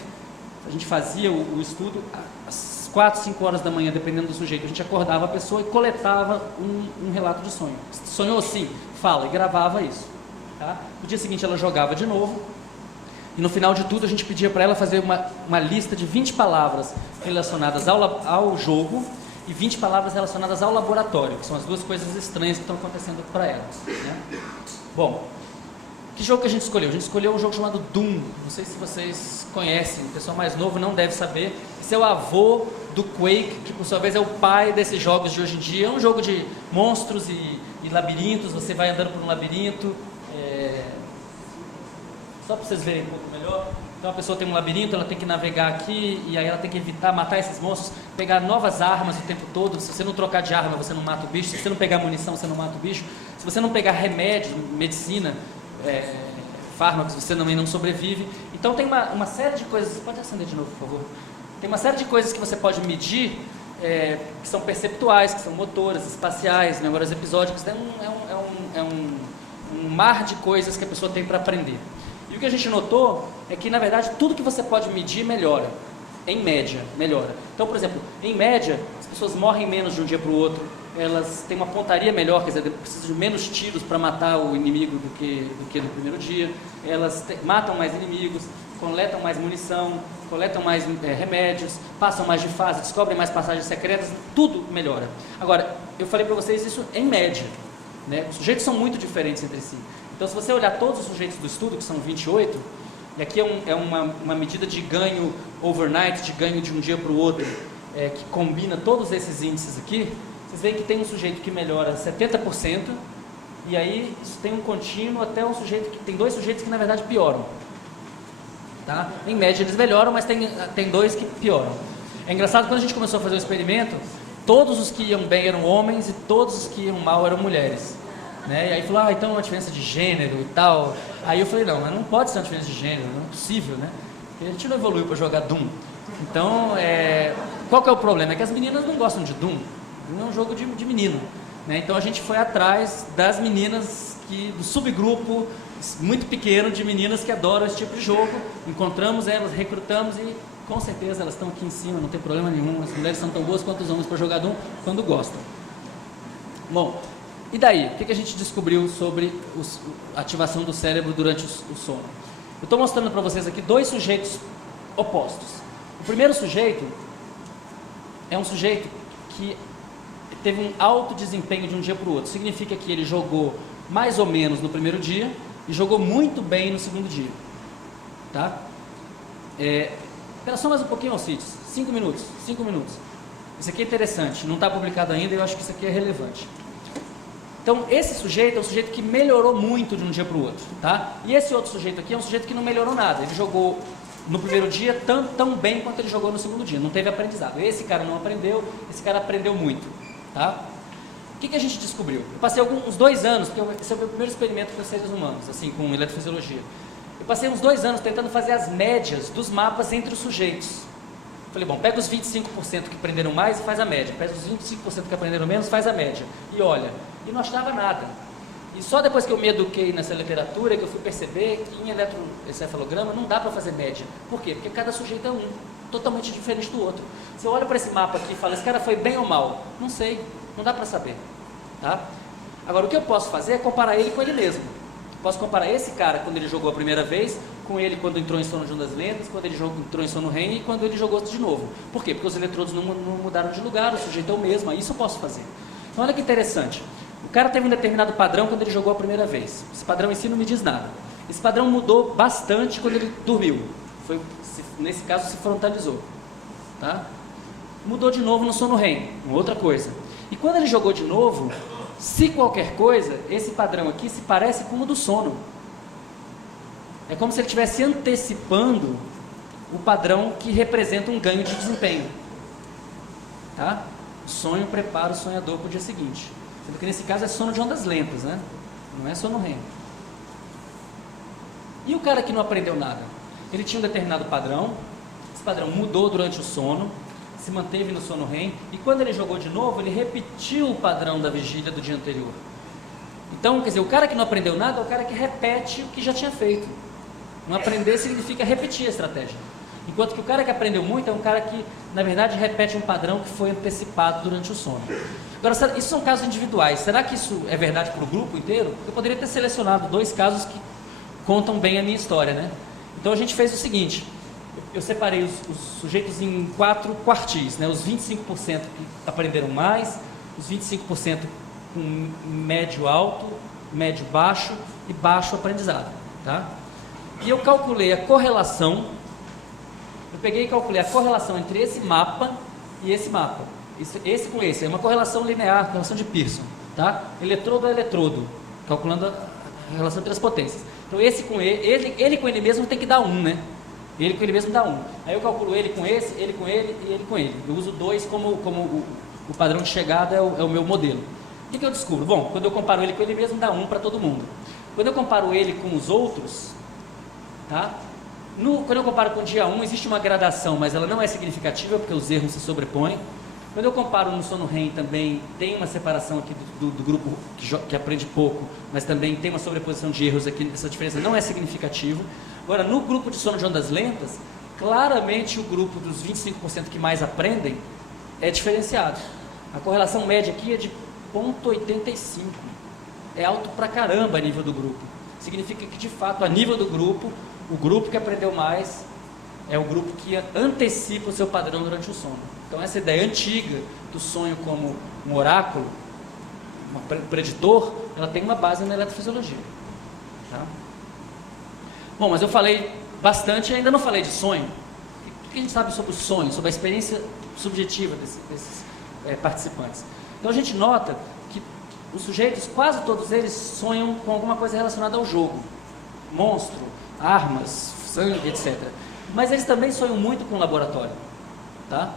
A gente fazia o estudo às 4, 5 horas da manhã, dependendo do sujeito. A gente acordava a pessoa e coletava um relato de sonho. Sonhou sim? Fala, e gravava isso. Tá? No dia seguinte ela jogava de novo, e no final de tudo a gente pedia para ela fazer uma lista de 20 palavras relacionadas ao jogo e 20 palavras relacionadas ao laboratório, que são as 2 coisas estranhas que estão acontecendo para ela, né? Bom, que jogo que a gente escolheu? A gente escolheu um jogo chamado Doom. Não sei se vocês conhecem, o pessoal mais novo não deve saber. Esse é o avô do Quake, que por sua vez é o pai desses jogos de hoje em dia. É um jogo de monstros e labirintos, você vai andando por um labirinto. Só para vocês verem um pouco melhor. Então a pessoa tem um labirinto, ela tem que navegar aqui, e aí ela tem que evitar matar esses monstros, pegar novas armas o tempo todo. Se você não trocar de arma, você não mata o bicho. Se você não pegar munição, você não mata o bicho. Se você não pegar remédio, medicina, fármacos, você também não sobrevive. Então tem uma série de coisas. Pode acender de novo, por favor? Tem uma série de coisas que você pode medir, que são perceptuais, que são motoras, espaciais, memórias episódicas. É um mar de coisas que a pessoa tem para aprender. E o que a gente notou é que, na verdade, tudo que você pode medir melhora. Em média, melhora. Então, por exemplo, em média, as pessoas morrem menos de um dia para o outro, elas têm uma pontaria melhor, quer dizer, precisam de menos tiros para matar o inimigo do que no primeiro dia, elas matam mais inimigos, coletam mais munição, coletam mais remédios, passam mais de fase, descobrem mais passagens secretas, tudo melhora. Agora, eu falei para vocês isso em média, né? Os sujeitos são muito diferentes entre si. Então, se você olhar todos os sujeitos do estudo, que são 28, e aqui é uma medida de ganho overnight, de ganho de um dia para o outro, que combina todos esses índices aqui, vocês veem que tem um sujeito que melhora 70%, e aí isso tem um contínuo até um sujeito que tem 2 sujeitos que na verdade pioram. Tá? Em média eles melhoram, mas tem 2 que pioram. É engraçado, quando a gente começou a fazer o experimento, todos os que iam bem eram homens e todos os que iam mal eram mulheres. Né? E aí falou, então é uma diferença de gênero e tal. Aí eu falei, não, mas não pode ser uma diferença de gênero, não é possível, né? Porque a gente não evoluiu para jogar Doom. Então, qual que é o problema? É que as meninas não gostam de Doom. Doom é um jogo de menino. Né? Então a gente foi atrás das meninas, do subgrupo muito pequeno de meninas que adoram esse tipo de jogo. Encontramos elas, recrutamos e com certeza elas estão aqui em cima, não tem problema nenhum. As mulheres são tão boas quanto os homens para jogar Doom quando gostam. Bom, e daí? O que a gente descobriu sobre a ativação do cérebro durante o sono? Eu estou mostrando para vocês aqui dois sujeitos opostos. O primeiro sujeito é um sujeito que teve um alto desempenho de um dia para o outro. Significa que ele jogou mais ou menos no primeiro dia e jogou muito bem no segundo dia. Tá? Espera só mais um pouquinho, Alcides. 5 minutos. Isso aqui é interessante, não está publicado ainda e eu acho que isso aqui é relevante. Então, esse sujeito é um sujeito que melhorou muito de um dia para o outro, tá? E esse outro sujeito aqui é um sujeito que não melhorou nada. Ele jogou no primeiro dia tão bem quanto ele jogou no segundo dia. Não teve aprendizado. Esse cara não aprendeu, esse cara aprendeu muito, tá? O que a gente descobriu? Eu passei uns 2 anos, porque esse é o meu primeiro experimento com seres humanos, assim, com eletrofisiologia. Eu passei uns 2 anos tentando fazer as médias dos mapas entre os sujeitos. Falei, bom, pega os 25% que aprenderam mais e faz a média. Pega os 25% que aprenderam menos e faz a média. E olha, e não achava nada. E só depois que eu me eduquei nessa literatura que eu fui perceber que em eletroencefalograma não dá para fazer média. Por quê? Porque cada sujeito é um, totalmente diferente do outro. Se eu olho para esse mapa aqui e falo, esse cara foi bem ou mal? Não sei, não dá para saber. Tá? Agora, o que eu posso fazer é comparar ele com ele mesmo. Posso comparar esse cara quando ele jogou a primeira vez, com ele quando entrou em sono de ondas lentas, quando ele entrou em sono REM e quando ele jogou de novo. Por quê? Porque os eletrodos não mudaram de lugar, o sujeito é o mesmo, isso eu posso fazer. Então olha que interessante, o cara teve um determinado padrão quando ele jogou a primeira vez. Esse padrão em si não me diz nada. Esse padrão mudou bastante quando ele dormiu. Nesse caso se frontalizou. Tá? Mudou de novo no sono REM, uma outra coisa. E quando ele jogou de novo, se qualquer coisa, esse padrão aqui se parece com o do sono. É como se ele estivesse antecipando o padrão que representa um ganho de desempenho. Tá? O sonho prepara o sonhador para o dia seguinte. Sendo que nesse caso é sono de ondas lentas, né? Não é sono REM. E o cara que não aprendeu nada? Ele tinha um determinado padrão, esse padrão mudou durante o sono, se manteve no sono REM, e quando ele jogou de novo, ele repetiu o padrão da vigília do dia anterior. Então, quer dizer, o cara que não aprendeu nada é o cara que repete o que já tinha feito. Não aprender significa repetir a estratégia. Enquanto que o cara que aprendeu muito é um cara que, na verdade, repete um padrão que foi antecipado durante o sono. Agora, isso são casos individuais. Será que isso é verdade para o grupo inteiro? Eu poderia ter selecionado 2 casos que contam bem a minha história, né? Então a gente fez o seguinte, eu separei os sujeitos em 4 quartis, né? Os 25% que aprenderam mais, os 25% com médio alto, médio baixo e baixo aprendizado, tá? E eu calculei a correlação, eu peguei e calculei a correlação entre esse mapa e esse mapa, esse com esse, é uma correlação linear, correlação de Pearson, tá? Eletrodo a eletrodo, calculando a relação entre as potências. Então esse com ele com ele mesmo tem que dar 1, né? Ele com ele mesmo dá 1. Aí eu calculo ele com esse, ele com ele e ele com ele. Eu uso 2 como o padrão de chegada é o meu modelo. O que eu descubro? Bom, quando eu comparo ele com ele mesmo, dá 1 para todo mundo. Quando eu comparo ele com os outros, tá? Quando eu comparo com o dia 1, existe uma gradação, mas ela não é significativa, porque os erros se sobrepõem. Quando eu comparo no sono REM também, tem uma separação aqui do grupo que aprende pouco, mas também tem uma sobreposição de erros aqui, essa diferença não é significativa. Agora, no grupo de sono de ondas lentas, claramente o grupo dos 25% que mais aprendem é diferenciado. A correlação média aqui é de 0,85. É alto pra caramba a nível do grupo. Significa que, de fato, a nível do grupo, o grupo que aprendeu mais é o grupo que antecipa o seu padrão durante o sono. Então essa ideia antiga do sonho como um oráculo, um preditor, ela tem uma base na eletrofisiologia. Tá? Bom, mas eu falei bastante e ainda não falei de sonho. O que a gente sabe sobre o sonho, sobre a experiência subjetiva desses participantes? Então a gente nota que os sujeitos, quase todos eles, sonham com alguma coisa relacionada ao jogo. Monstro, armas, sangue, etc. Mas eles também sonham muito com o laboratório. Tá?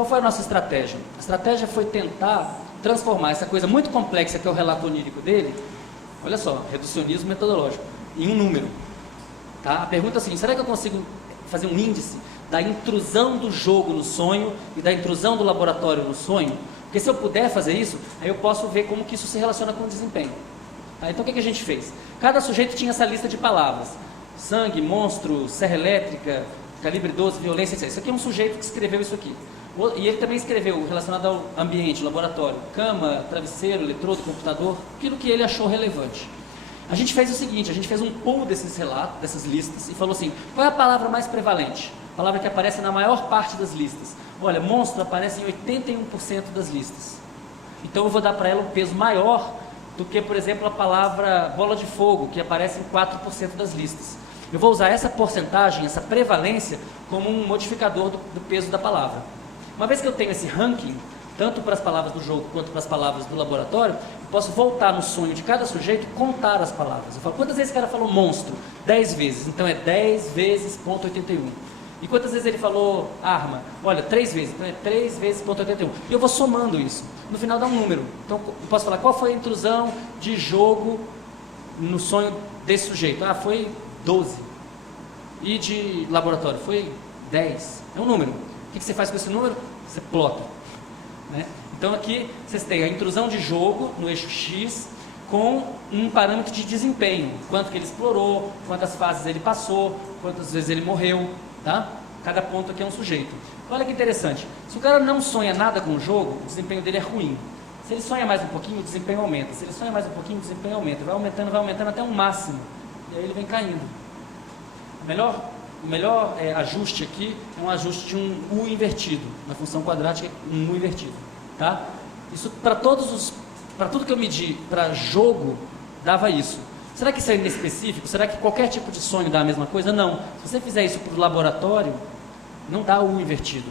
Qual foi a nossa estratégia? A estratégia foi tentar transformar essa coisa muito complexa que é o relato onírico dele, olha só, reducionismo metodológico, em um número. Tá? A pergunta é assim, será que eu consigo fazer um índice da intrusão do jogo no sonho e da intrusão do laboratório no sonho? Porque se eu puder fazer isso, aí eu posso ver como que isso se relaciona com o desempenho. Tá? Então o que a gente fez? Cada sujeito tinha essa lista de palavras. Sangue, monstro, serra elétrica, calibre 12, violência, etc. Isso aqui é um sujeito que escreveu isso aqui. E ele também escreveu relacionado ao ambiente, laboratório, cama, travesseiro, eletrodo, computador, aquilo que ele achou relevante. A gente fez o seguinte, a gente fez um pool desses relatos, dessas listas, e falou assim, qual é a palavra mais prevalente? A palavra que aparece na maior parte das listas. Olha, monstro aparece em 81% das listas. Então eu vou dar para ela um peso maior do que, por exemplo, a palavra bola de fogo, que aparece em 4% das listas. Eu vou usar essa porcentagem, essa prevalência, como um modificador do peso da palavra. Uma vez que eu tenho esse ranking, tanto para as palavras do jogo quanto para as palavras do laboratório, eu posso voltar no sonho de cada sujeito e contar as palavras. Eu falo, quantas vezes esse cara falou monstro? 10 vezes, então é 10 vezes ponto 81. E quantas vezes ele falou arma? Olha, 3 vezes, então é 3 vezes ponto 81. E eu vou somando isso. No final dá um número. Então eu posso falar, qual foi a intrusão de jogo no sonho desse sujeito? Ah, foi 12. E de laboratório? Foi 10. É um número. O que você faz com esse número? Você plota. Né? Então aqui vocês têm a intrusão de jogo no eixo X com um parâmetro de desempenho. Quanto que ele explorou, quantas fases ele passou, quantas vezes ele morreu. Tá? Cada ponto aqui é um sujeito. Olha que interessante. Se o cara não sonha nada com o jogo, o desempenho dele é ruim. Se ele sonha mais um pouquinho, o desempenho aumenta. Se ele sonha mais um pouquinho, o desempenho aumenta. Vai aumentando até um máximo. E aí ele vem caindo. O melhor ajuste aqui é um ajuste de um U invertido, na função quadrática, um U invertido. Tá? Isso para tudo que eu medi para jogo, dava isso. Será que isso é inespecífico? Será que qualquer tipo de sonho dá a mesma coisa? Não. Se você fizer isso para o laboratório, não dá o U invertido.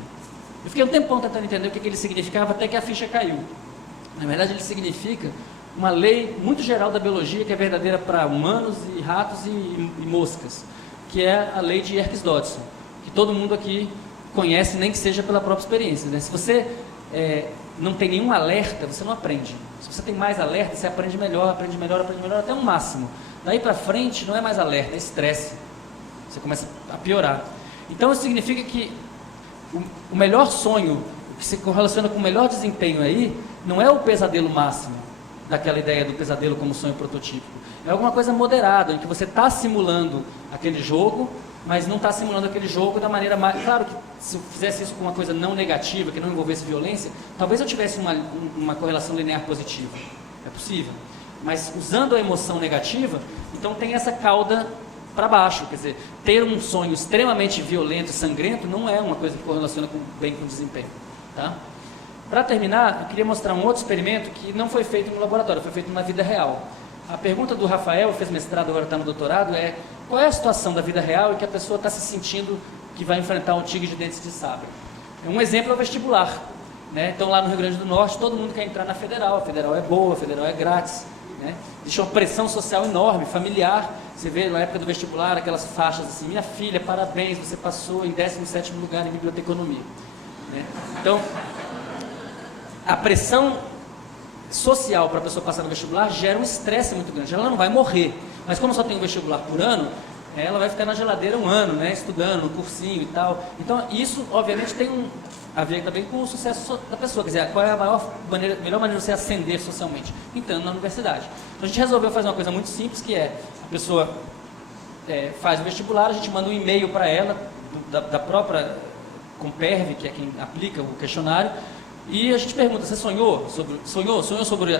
Eu fiquei um tempão tentando entender o que ele significava, até que a ficha caiu. Na verdade, ele significa uma lei muito geral da biologia, que é verdadeira para humanos e ratos e moscas, que é a lei de Yerkes-Dodson, que todo mundo aqui conhece, nem que seja pela própria experiência. Né? Se você não tem nenhum alerta, você não aprende. Se você tem mais alerta, você aprende melhor, até um máximo. Daí para frente não é mais alerta, é estresse. Você começa a piorar. Então isso significa que o melhor sonho, que se correlaciona com o melhor desempenho aí, não é o pesadelo máximo, daquela ideia do pesadelo como sonho prototípico. É alguma coisa moderada, em que você está simulando aquele jogo, mas não está simulando aquele jogo da maneira mais... Claro que se eu fizesse isso com uma coisa não negativa, que não envolvesse violência, talvez eu tivesse uma correlação linear positiva. É possível. Mas usando a emoção negativa, então tem essa cauda para baixo. Quer dizer, ter um sonho extremamente violento e sangrento não é uma coisa que correlaciona bem com o desempenho. Tá? Para terminar, eu queria mostrar um outro experimento que não foi feito no laboratório, foi feito na vida real. A pergunta do Rafael, fez mestrado, agora está no doutorado, é qual é a situação da vida real em que a pessoa está se sentindo que vai enfrentar um tigre de dentes de sabre. Um exemplo é o vestibular. Né? Então lá no Rio Grande do Norte todo mundo quer entrar na Federal, a Federal é boa, a Federal é grátis. Né? Existe uma pressão social enorme, familiar. Você vê na época do vestibular aquelas faixas assim, minha filha, parabéns, você passou em 17º lugar em biblioteconomia. Né? Então, a pressão social para a pessoa passar no vestibular gera um estresse muito grande. Ela não vai morrer, mas como só tem um vestibular por ano, ela vai ficar na geladeira um ano, né, estudando, no cursinho e tal. Então isso obviamente tem a ver também com o sucesso da pessoa. Quer dizer, qual é a melhor maneira de você ascender socialmente? Entrando na universidade. Então a gente resolveu fazer uma coisa muito simples, que é a pessoa faz o vestibular, a gente manda um e-mail para ela da própria Comperv, que é quem aplica o questionário. E a gente pergunta, você sonhou sobre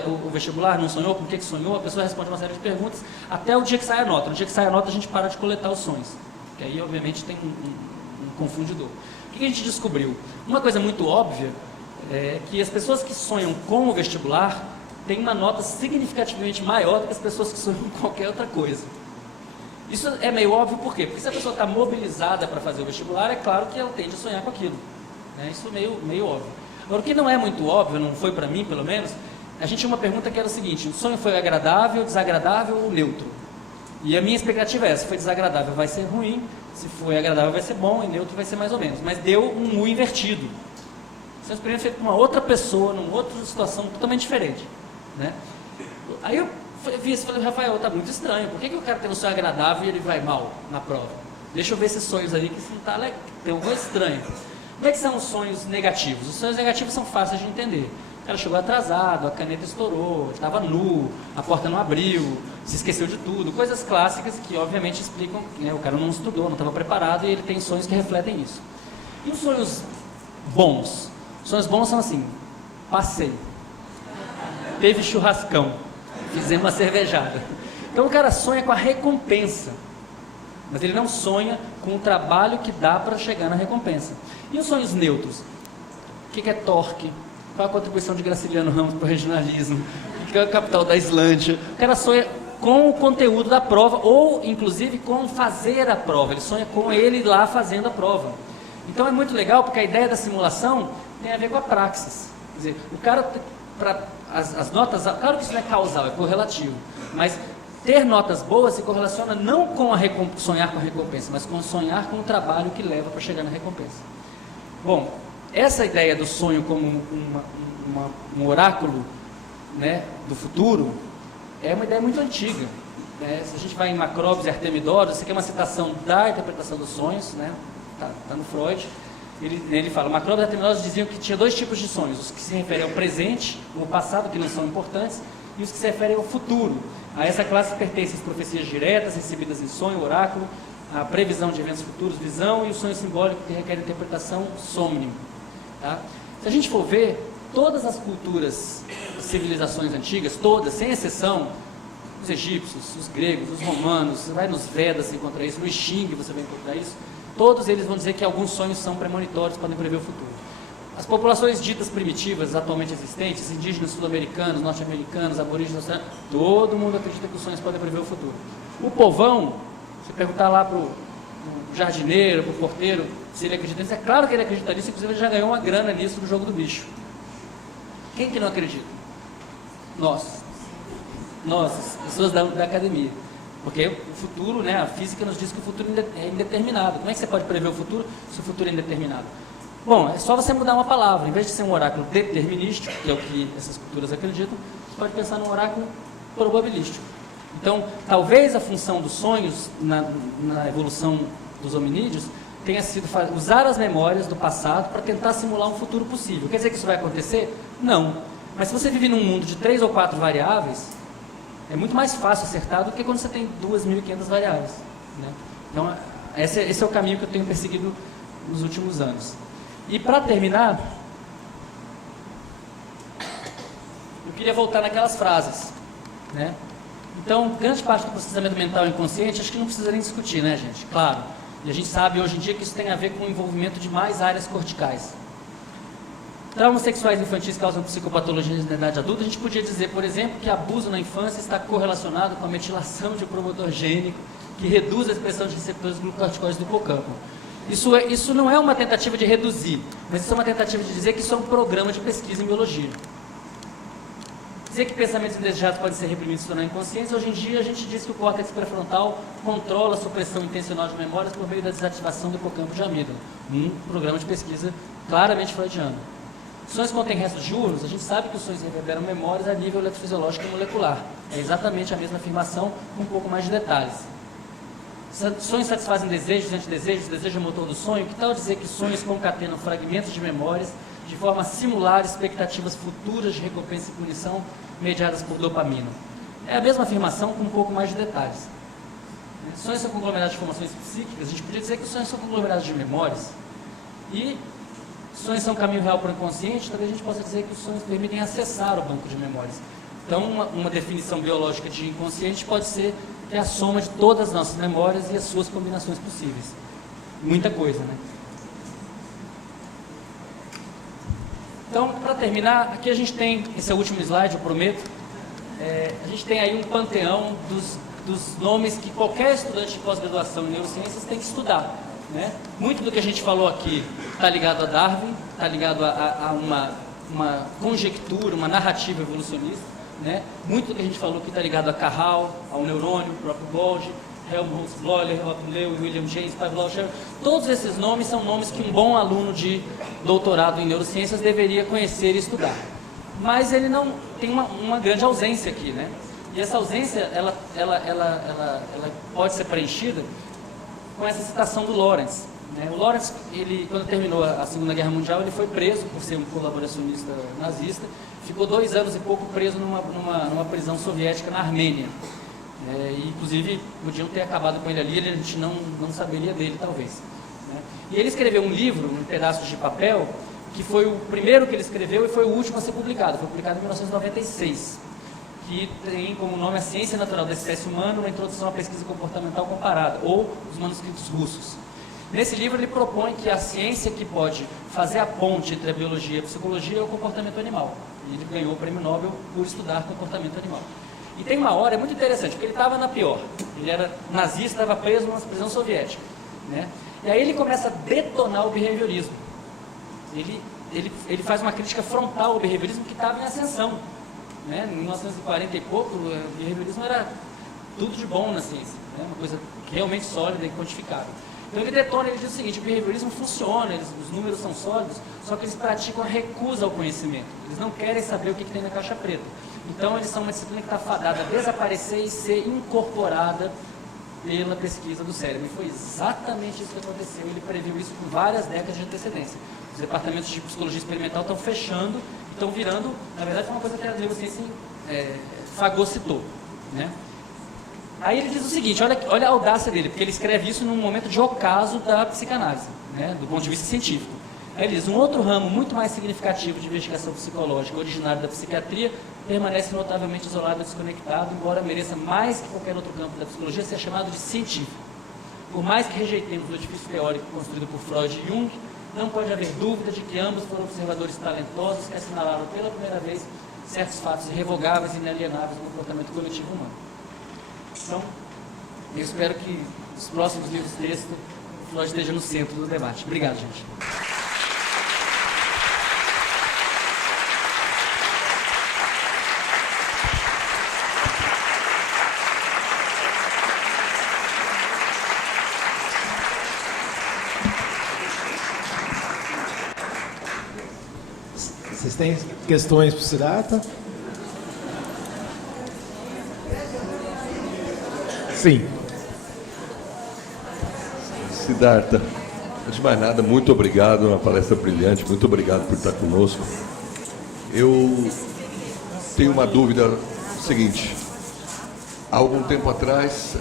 o vestibular? Não sonhou? Com o que sonhou? A pessoa responde uma série de perguntas até o dia que sai a nota. No dia que sai a nota a gente para de coletar os sonhos. Que aí obviamente tem um confundidor. O que a gente descobriu? Uma coisa muito óbvia é que as pessoas que sonham com o vestibular têm uma nota significativamente maior do que as pessoas que sonham com qualquer outra coisa. Isso é meio óbvio por quê? Porque se a pessoa está mobilizada para fazer o vestibular, é claro que ela tende a sonhar com aquilo. Isso é meio óbvio. Agora, o que não é muito óbvio, não foi para mim pelo menos, a gente tinha uma pergunta que era o seguinte: o sonho foi agradável, desagradável ou neutro? E a minha expectativa é essa: se foi desagradável vai ser ruim, se foi agradável vai ser bom e neutro vai ser mais ou menos. Mas deu um U invertido. São experiências feitas com uma outra pessoa, numa outra situação totalmente diferente, né? Aí eu vi isso e falei, Rafael, tá muito estranho, por que o cara tem um sonho agradável e ele vai mal na prova? Deixa eu ver esses sonhos aí, que isso não tá legal, tem uma coisa estranha. Como é que são os sonhos negativos? Os sonhos negativos são fáceis de entender. O cara chegou atrasado, a caneta estourou, estava nu, a porta não abriu, se esqueceu de tudo. Coisas clássicas que, obviamente, explicam, né, o cara não estudou, não estava preparado e ele tem sonhos que refletem isso. E os sonhos bons? Os sonhos bons são assim, passei, teve churrascão, fizemos uma cervejada. Então o cara sonha com a recompensa, mas ele não sonha com o trabalho que dá para chegar na recompensa. E os sonhos neutros? O que é Torque? Qual a contribuição de Graciliano Ramos para o regionalismo? O que é a capital da Islândia? O cara sonha com o conteúdo da prova, ou inclusive com fazer a prova. Ele sonha com ele lá fazendo a prova. Então é muito legal, porque a ideia da simulação tem a ver com a praxis. Quer dizer, o cara, as notas, claro que isso não é causal, é correlativo, mas ter notas boas se correlaciona não com sonhar com a recompensa, mas com sonhar com o trabalho que leva para chegar na recompensa. Bom, essa ideia do sonho como um oráculo, né, do futuro é uma ideia muito antiga, né? Se a gente vai em Macróbios e Artemidoros, isso aqui é uma citação da interpretação dos sonhos, né? Tá no Freud. Ele fala, Macróbios e Artemidoros diziam que tinha dois tipos de sonhos: os que se referem ao presente, ao passado, que não são importantes, e os que se referem ao futuro. A essa classe pertencem as profecias diretas, recebidas em sonho, oráculo, a previsão de eventos futuros, visão, e o sonho simbólico, que requer interpretação, somnium. Tá? Se a gente for ver, todas as culturas, civilizações antigas, todas, sem exceção, os egípcios, os gregos, os romanos, você vai nos Vedas você encontra isso, no I Ching você vai encontrar isso, todos eles vão dizer que alguns sonhos são premonitórios, podem prever o futuro. As populações ditas primitivas, atualmente existentes, indígenas, sul-americanos, norte-americanos, aborígenes, australianos, todo mundo acredita que os sonhos podem prever o futuro. O povão, se perguntar lá para o jardineiro, para o porteiro, se ele acredita nisso, é claro que ele acredita nisso, inclusive ele já ganhou uma grana nisso no jogo do bicho. Quem que não acredita? Nós, pessoas da academia. Porque o futuro, né, a física nos diz que o futuro é indeterminado. Como é que você pode prever o futuro se o futuro é indeterminado? Bom, é só você mudar uma palavra. Em vez de ser um oráculo determinístico, que é o que essas culturas acreditam, você pode pensar num oráculo probabilístico. Então, talvez a função dos sonhos na evolução dos hominídeos tenha sido usar as memórias do passado para tentar simular um futuro possível. Quer dizer que isso vai acontecer? Não. Mas se você vive num mundo de 3 ou 4 variáveis, é muito mais fácil acertar do que quando você tem 2.500 variáveis, né? Então, esse é o caminho que eu tenho perseguido nos últimos anos. E para terminar, eu queria voltar naquelas frases, né? Então, grande parte do processamento mental inconsciente, acho que não precisa nem discutir, né, gente? Claro. E a gente sabe hoje em dia que isso tem a ver com o envolvimento de mais áreas corticais. Traumas sexuais infantis causam psicopatologias na idade adulta. A gente podia dizer, por exemplo, que abuso na infância está correlacionado com a metilação de promotor gênico, que reduz a expressão de receptores glucocorticoides do hipocampo. Isso não é uma tentativa de reduzir, mas isso é uma tentativa de dizer que isso é um programa de pesquisa em biologia. Dizer que pensamentos indesejados podem ser reprimidos e se tornar inconscientes, hoje em dia a gente diz que o córtex pré-frontal controla a supressão intencional de memórias por meio da desativação do hipocampo de amígdala. Um programa de pesquisa claramente freudiano. Sonhos contêm restos diurnos, a gente sabe que os sonhos reverberam memórias a nível eletrofisiológico e molecular. É exatamente a mesma afirmação, com um pouco mais de detalhes. Sonhos satisfazem desejos e antidesejos, desejo é motor do sonho. Que tal dizer que sonhos concatenam fragmentos de memórias de forma a simular expectativas futuras de recompensa e punição mediadas por dopamina? É a mesma afirmação com um pouco mais de detalhes. Sonhos são conglomerados de formações psíquicas, a gente podia dizer que os sonhos são conglomerados de memórias. E sonhos são caminho real para o inconsciente, talvez a gente possa dizer que os sonhos permitem acessar o banco de memórias. Então, uma definição biológica de inconsciente pode ser que é a soma de todas as nossas memórias e as suas combinações possíveis. Muita coisa, né? Então, para terminar, aqui a gente tem, esse é o último slide, eu prometo, a gente tem aí um panteão dos nomes que qualquer estudante de pós-graduação em neurociências tem que estudar, né? Muito do que a gente falou aqui está ligado a Darwin, está ligado a uma conjectura, uma narrativa evolucionista, né? Muito do que a gente falou aqui está ligado a Carral, ao neurônio, o próprio Golgi, Helmholtz, Bleuler, Leu, William James, Pavlov, todos esses nomes são nomes que um bom aluno de doutorado em neurociências deveria conhecer e estudar. Mas ele não tem uma grande ausência aqui, né? E essa ausência, ela pode ser preenchida com essa citação do Lawrence. Né? O Lawrence, ele, quando terminou a Segunda Guerra Mundial, ele foi preso por ser um colaboracionista nazista, ficou 2 anos e pouco preso numa prisão soviética na Armênia. E, inclusive, podiam ter acabado com ele ali, a gente não saberia dele, talvez. Né? E ele escreveu um livro, um pedaço de papel, que foi o primeiro que ele escreveu e foi o último a ser publicado. Foi publicado em 1996, que tem como nome A Ciência Natural da Espécie Humana, uma introdução à pesquisa comportamental comparada, ou os manuscritos russos. Nesse livro ele propõe que a ciência que pode fazer a ponte entre a biologia e a psicologia é o comportamento animal. E ele ganhou o prêmio Nobel por estudar comportamento animal. E tem uma hora, é muito interessante, porque ele estava na pior. Ele era nazista, estava preso numa prisão soviética. Né? E aí ele começa a detonar o behaviorismo. Ele faz uma crítica frontal ao behaviorismo que estava em ascensão. Né? Em 1940 e pouco, o behaviorismo era tudo de bom na ciência. Né? Uma coisa realmente sólida e quantificável. Então ele detona, ele diz o seguinte: o behaviorismo funciona, os números são sólidos, só que eles praticam a recusa ao conhecimento. Eles não querem saber o que tem na caixa preta. Então eles são uma disciplina que está fadada a desaparecer e ser incorporada pela pesquisa do cérebro. E foi exatamente isso que aconteceu. Ele previu isso com várias décadas de antecedência. Os departamentos de psicologia experimental estão fechando, estão virando, na verdade foi uma coisa que a neurociência fagocitou. Né? Aí ele diz o seguinte, olha a audácia dele, porque ele escreve isso num momento de ocaso da psicanálise, né, do ponto de vista científico. Aí ele diz: um outro ramo muito mais significativo de investigação psicológica, originário da psiquiatria, permanece notavelmente isolado e desconectado, embora mereça mais que qualquer outro campo da psicologia ser chamado de científico. Por mais que rejeitemos o edifício teórico construído por Freud e Jung, não pode haver dúvida de que ambos foram observadores talentosos que assinalaram pela primeira vez certos fatos irrevogáveis e inalienáveis do comportamento coletivo humano. Então, eu espero que nos próximos livros de texto o Freud esteja no centro do debate. Obrigado, gente. Vocês têm questões para o Siddhartha? Sim. Siddhartha, antes de mais nada, muito obrigado, uma palestra brilhante, muito obrigado por estar conosco. Eu tenho uma dúvida seguinte. Há algum tempo atrás,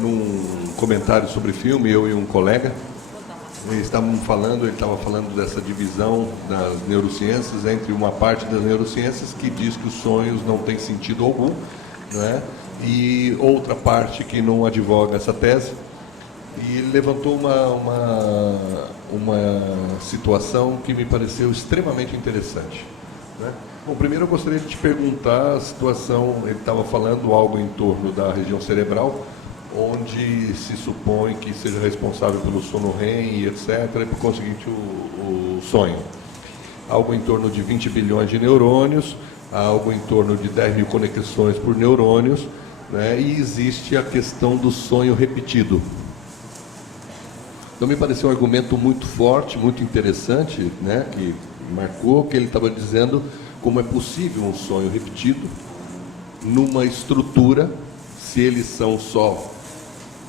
num comentário sobre filme, eu e um colega, ele estava falando dessa divisão das neurociências entre uma parte das neurociências que diz que os sonhos não têm sentido algum, né? E outra parte que não advoga essa tese. E ele levantou uma situação que me pareceu extremamente interessante, né? Bom, primeiro eu gostaria de te perguntar a situação, ele estava falando algo em torno da região cerebral, onde se supõe que seja responsável pelo sono REM e etc., e por conseguinte o sonho. Algo em torno de 20 bilhões de neurônios, algo em torno de 10 mil conexões por neurônios, né? E existe a questão do sonho repetido. Então me pareceu um argumento muito forte, muito interessante, né? Que marcou, que ele estava dizendo como é possível um sonho repetido numa estrutura, se eles são só,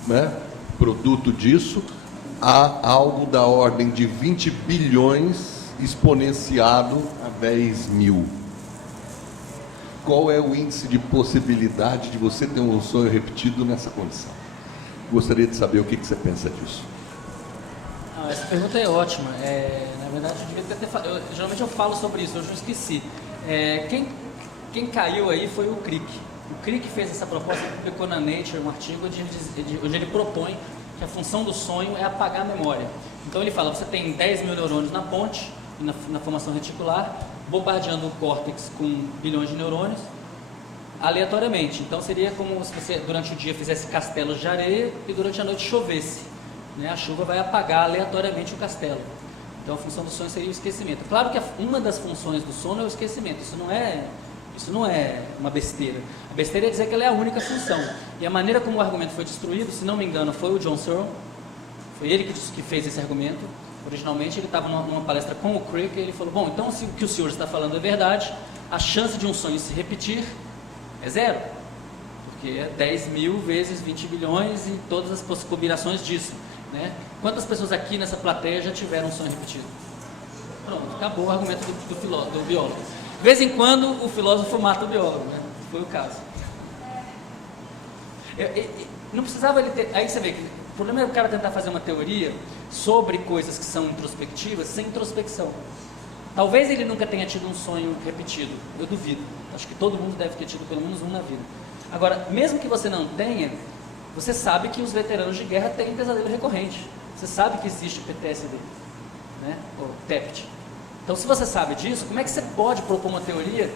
né, produto disso, há algo da ordem de 20 bilhões exponenciado a 10 mil. Qual é o índice de possibilidade de você ter um sonho repetido nessa condição? Gostaria de saber o que você pensa disso. Essa pergunta é ótima. Na verdade, eu devia ter falado. Geralmente eu falo sobre isso, hoje eu esqueci. Quem caiu aí foi o Crick. O Crick fez essa proposta, publicou na Nature um artigo onde ele propõe que a função do sonho é apagar a memória. Então ele fala: você tem 10 mil neurônios na ponte, na formação reticular, bombardeando o córtex com bilhões de neurônios, aleatoriamente. Então seria como se você durante o dia fizesse castelos de areia e durante a noite chovesse, né? A chuva vai apagar aleatoriamente o castelo. Então a função do sonho seria o esquecimento. Claro que uma das funções do sono é o esquecimento. Isso não é Isso não é uma besteira. A besteira é dizer que ela é a única função. E a maneira como o argumento foi destruído, se não me engano, foi o John Searle. Foi ele que fez esse argumento. Originalmente ele estava numa palestra com o Crick e ele falou, bom, então se o que o senhor está falando é verdade, a chance de um sonho se repetir é zero. Porque é 10 mil vezes 20 bilhões e todas as combinações disso. Né? Quantas pessoas aqui nessa plateia já tiveram um sonho repetido? Pronto, acabou o argumento do biólogo. De vez em quando o filósofo mata o biólogo, né? Foi o caso. Não precisava ele ter... Aí você vê que o problema é o cara tentar fazer uma teoria sobre coisas que são introspectivas sem introspecção. Talvez ele nunca tenha tido um sonho repetido, eu duvido. Acho que todo mundo deve ter tido pelo menos um na vida. Agora, mesmo que você não tenha, você sabe que os veteranos de guerra têm pesadelo recorrente. Você sabe que existe PTSD, né? Ou TEPT. Então, se você sabe disso, como é que você pode propor uma teoria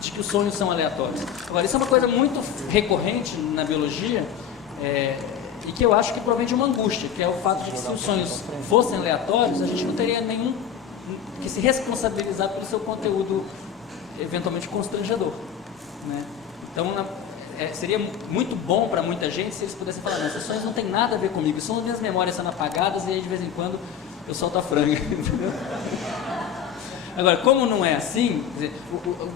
de que os sonhos são aleatórios? Agora, isso é uma coisa muito recorrente na biologia, e que eu acho que provém de uma angústia, que é o fato de que se os sonhos fossem aleatórios, a gente não teria nenhum que se responsabilizar pelo seu conteúdo eventualmente constrangedor, né? Então, seria muito bom para muita gente se eles pudessem falar, não, esses sonhos não tem nada a ver comigo, são as minhas memórias sendo apagadas e aí de vez em quando eu solto a franga, entendeu? Agora, como não é assim, quer dizer,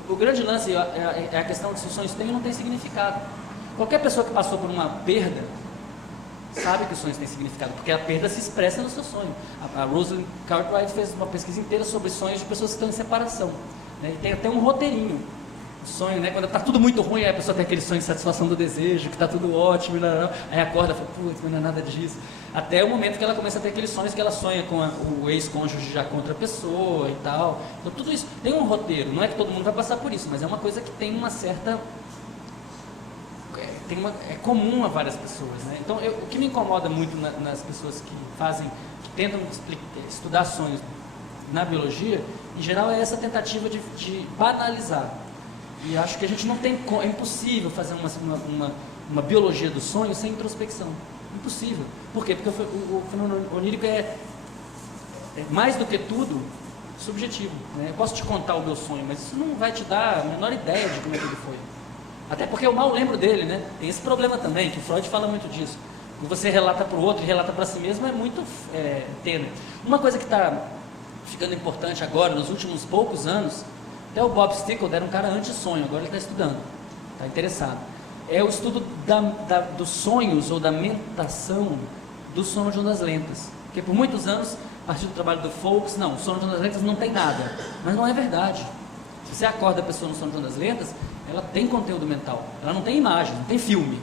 o grande lance é a questão de se os sonhos têm ou não têm significado. Qualquer pessoa que passou por uma perda sabe que os sonhos têm significado, porque a perda se expressa no seu sonho. A Rosalind Cartwright fez uma pesquisa inteira sobre sonhos de pessoas que estão em separação, né? E tem até um roteirinho. Sonho, né? Quando está tudo muito ruim, aí a pessoa tem aquele sonho de satisfação do desejo, que está tudo ótimo, aí acorda e fala, putz, não é nada disso. Até o momento que ela começa a ter aqueles sonhos que ela sonha com o ex-cônjuge já contra a pessoa e tal. Então tudo isso tem um roteiro, não é que todo mundo vai passar por isso, mas é uma coisa que tem uma certa... é comum a várias pessoas, né? Então o que me incomoda muito nas pessoas que tentam estudar sonhos na biologia, em geral é essa tentativa de banalizar. E acho que a gente não tem... É impossível fazer uma biologia do sonho sem introspecção. Impossível. Por quê? Porque o fenômeno onírico é mais do que tudo subjetivo, né? Eu posso te contar o meu sonho, mas isso não vai te dar a menor ideia de como é que ele foi. Até porque eu mal lembro dele, né? Tem esse problema também, que o Freud fala muito disso. Quando você relata para o outro e relata para si mesmo, é muito tênue. Uma coisa que está ficando importante agora, nos últimos poucos anos, até o Bob Stickle era um cara anti-sonho, agora ele está estudando, está interessado. É o estudo dos sonhos ou da mentação do sono de ondas lentas. Porque por muitos anos, a partir do trabalho do Foucault, não, o sono de ondas lentas não tem nada. Mas não é verdade. Se você acorda a pessoa no sono de ondas lentas, ela tem conteúdo mental. Ela não tem imagem, não tem filme.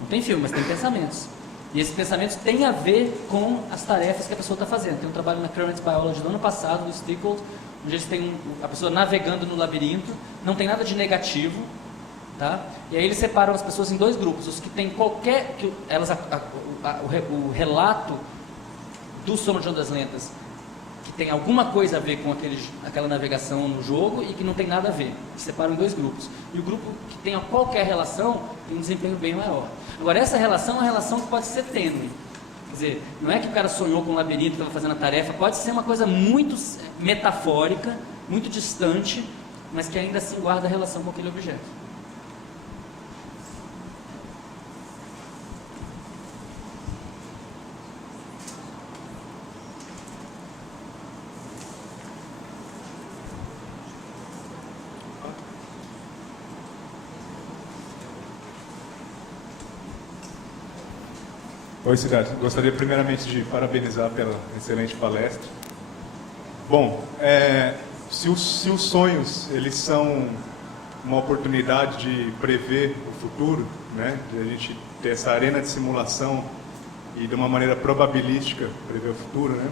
Não tem filme, mas tem pensamentos. E esses pensamentos têm a ver com as tarefas que a pessoa está fazendo. Tem um trabalho na Current Biology do ano passado, no Stickle, onde eles têm a pessoa navegando no labirinto, não tem nada de negativo, tá? E aí eles separam as pessoas em dois grupos, os que têm o relato do sono de ondas lentas, que tem alguma coisa a ver com aquela navegação no jogo e que não tem nada a ver, eles separam em dois grupos. E o grupo que tem qualquer relação tem um desempenho bem maior. Agora, essa relação é uma relação que pode ser tênue. Quer dizer, não é que o cara sonhou com um labirinto, estava fazendo a tarefa, pode ser uma coisa muito metafórica, muito distante, mas que ainda assim guarda relação com aquele objeto. Oi, Cidade. Gostaria primeiramente de parabenizar pela excelente palestra. Bom, se os sonhos eles são uma oportunidade de prever o futuro, né, de a gente ter essa arena de simulação e de uma maneira probabilística prever o futuro, né,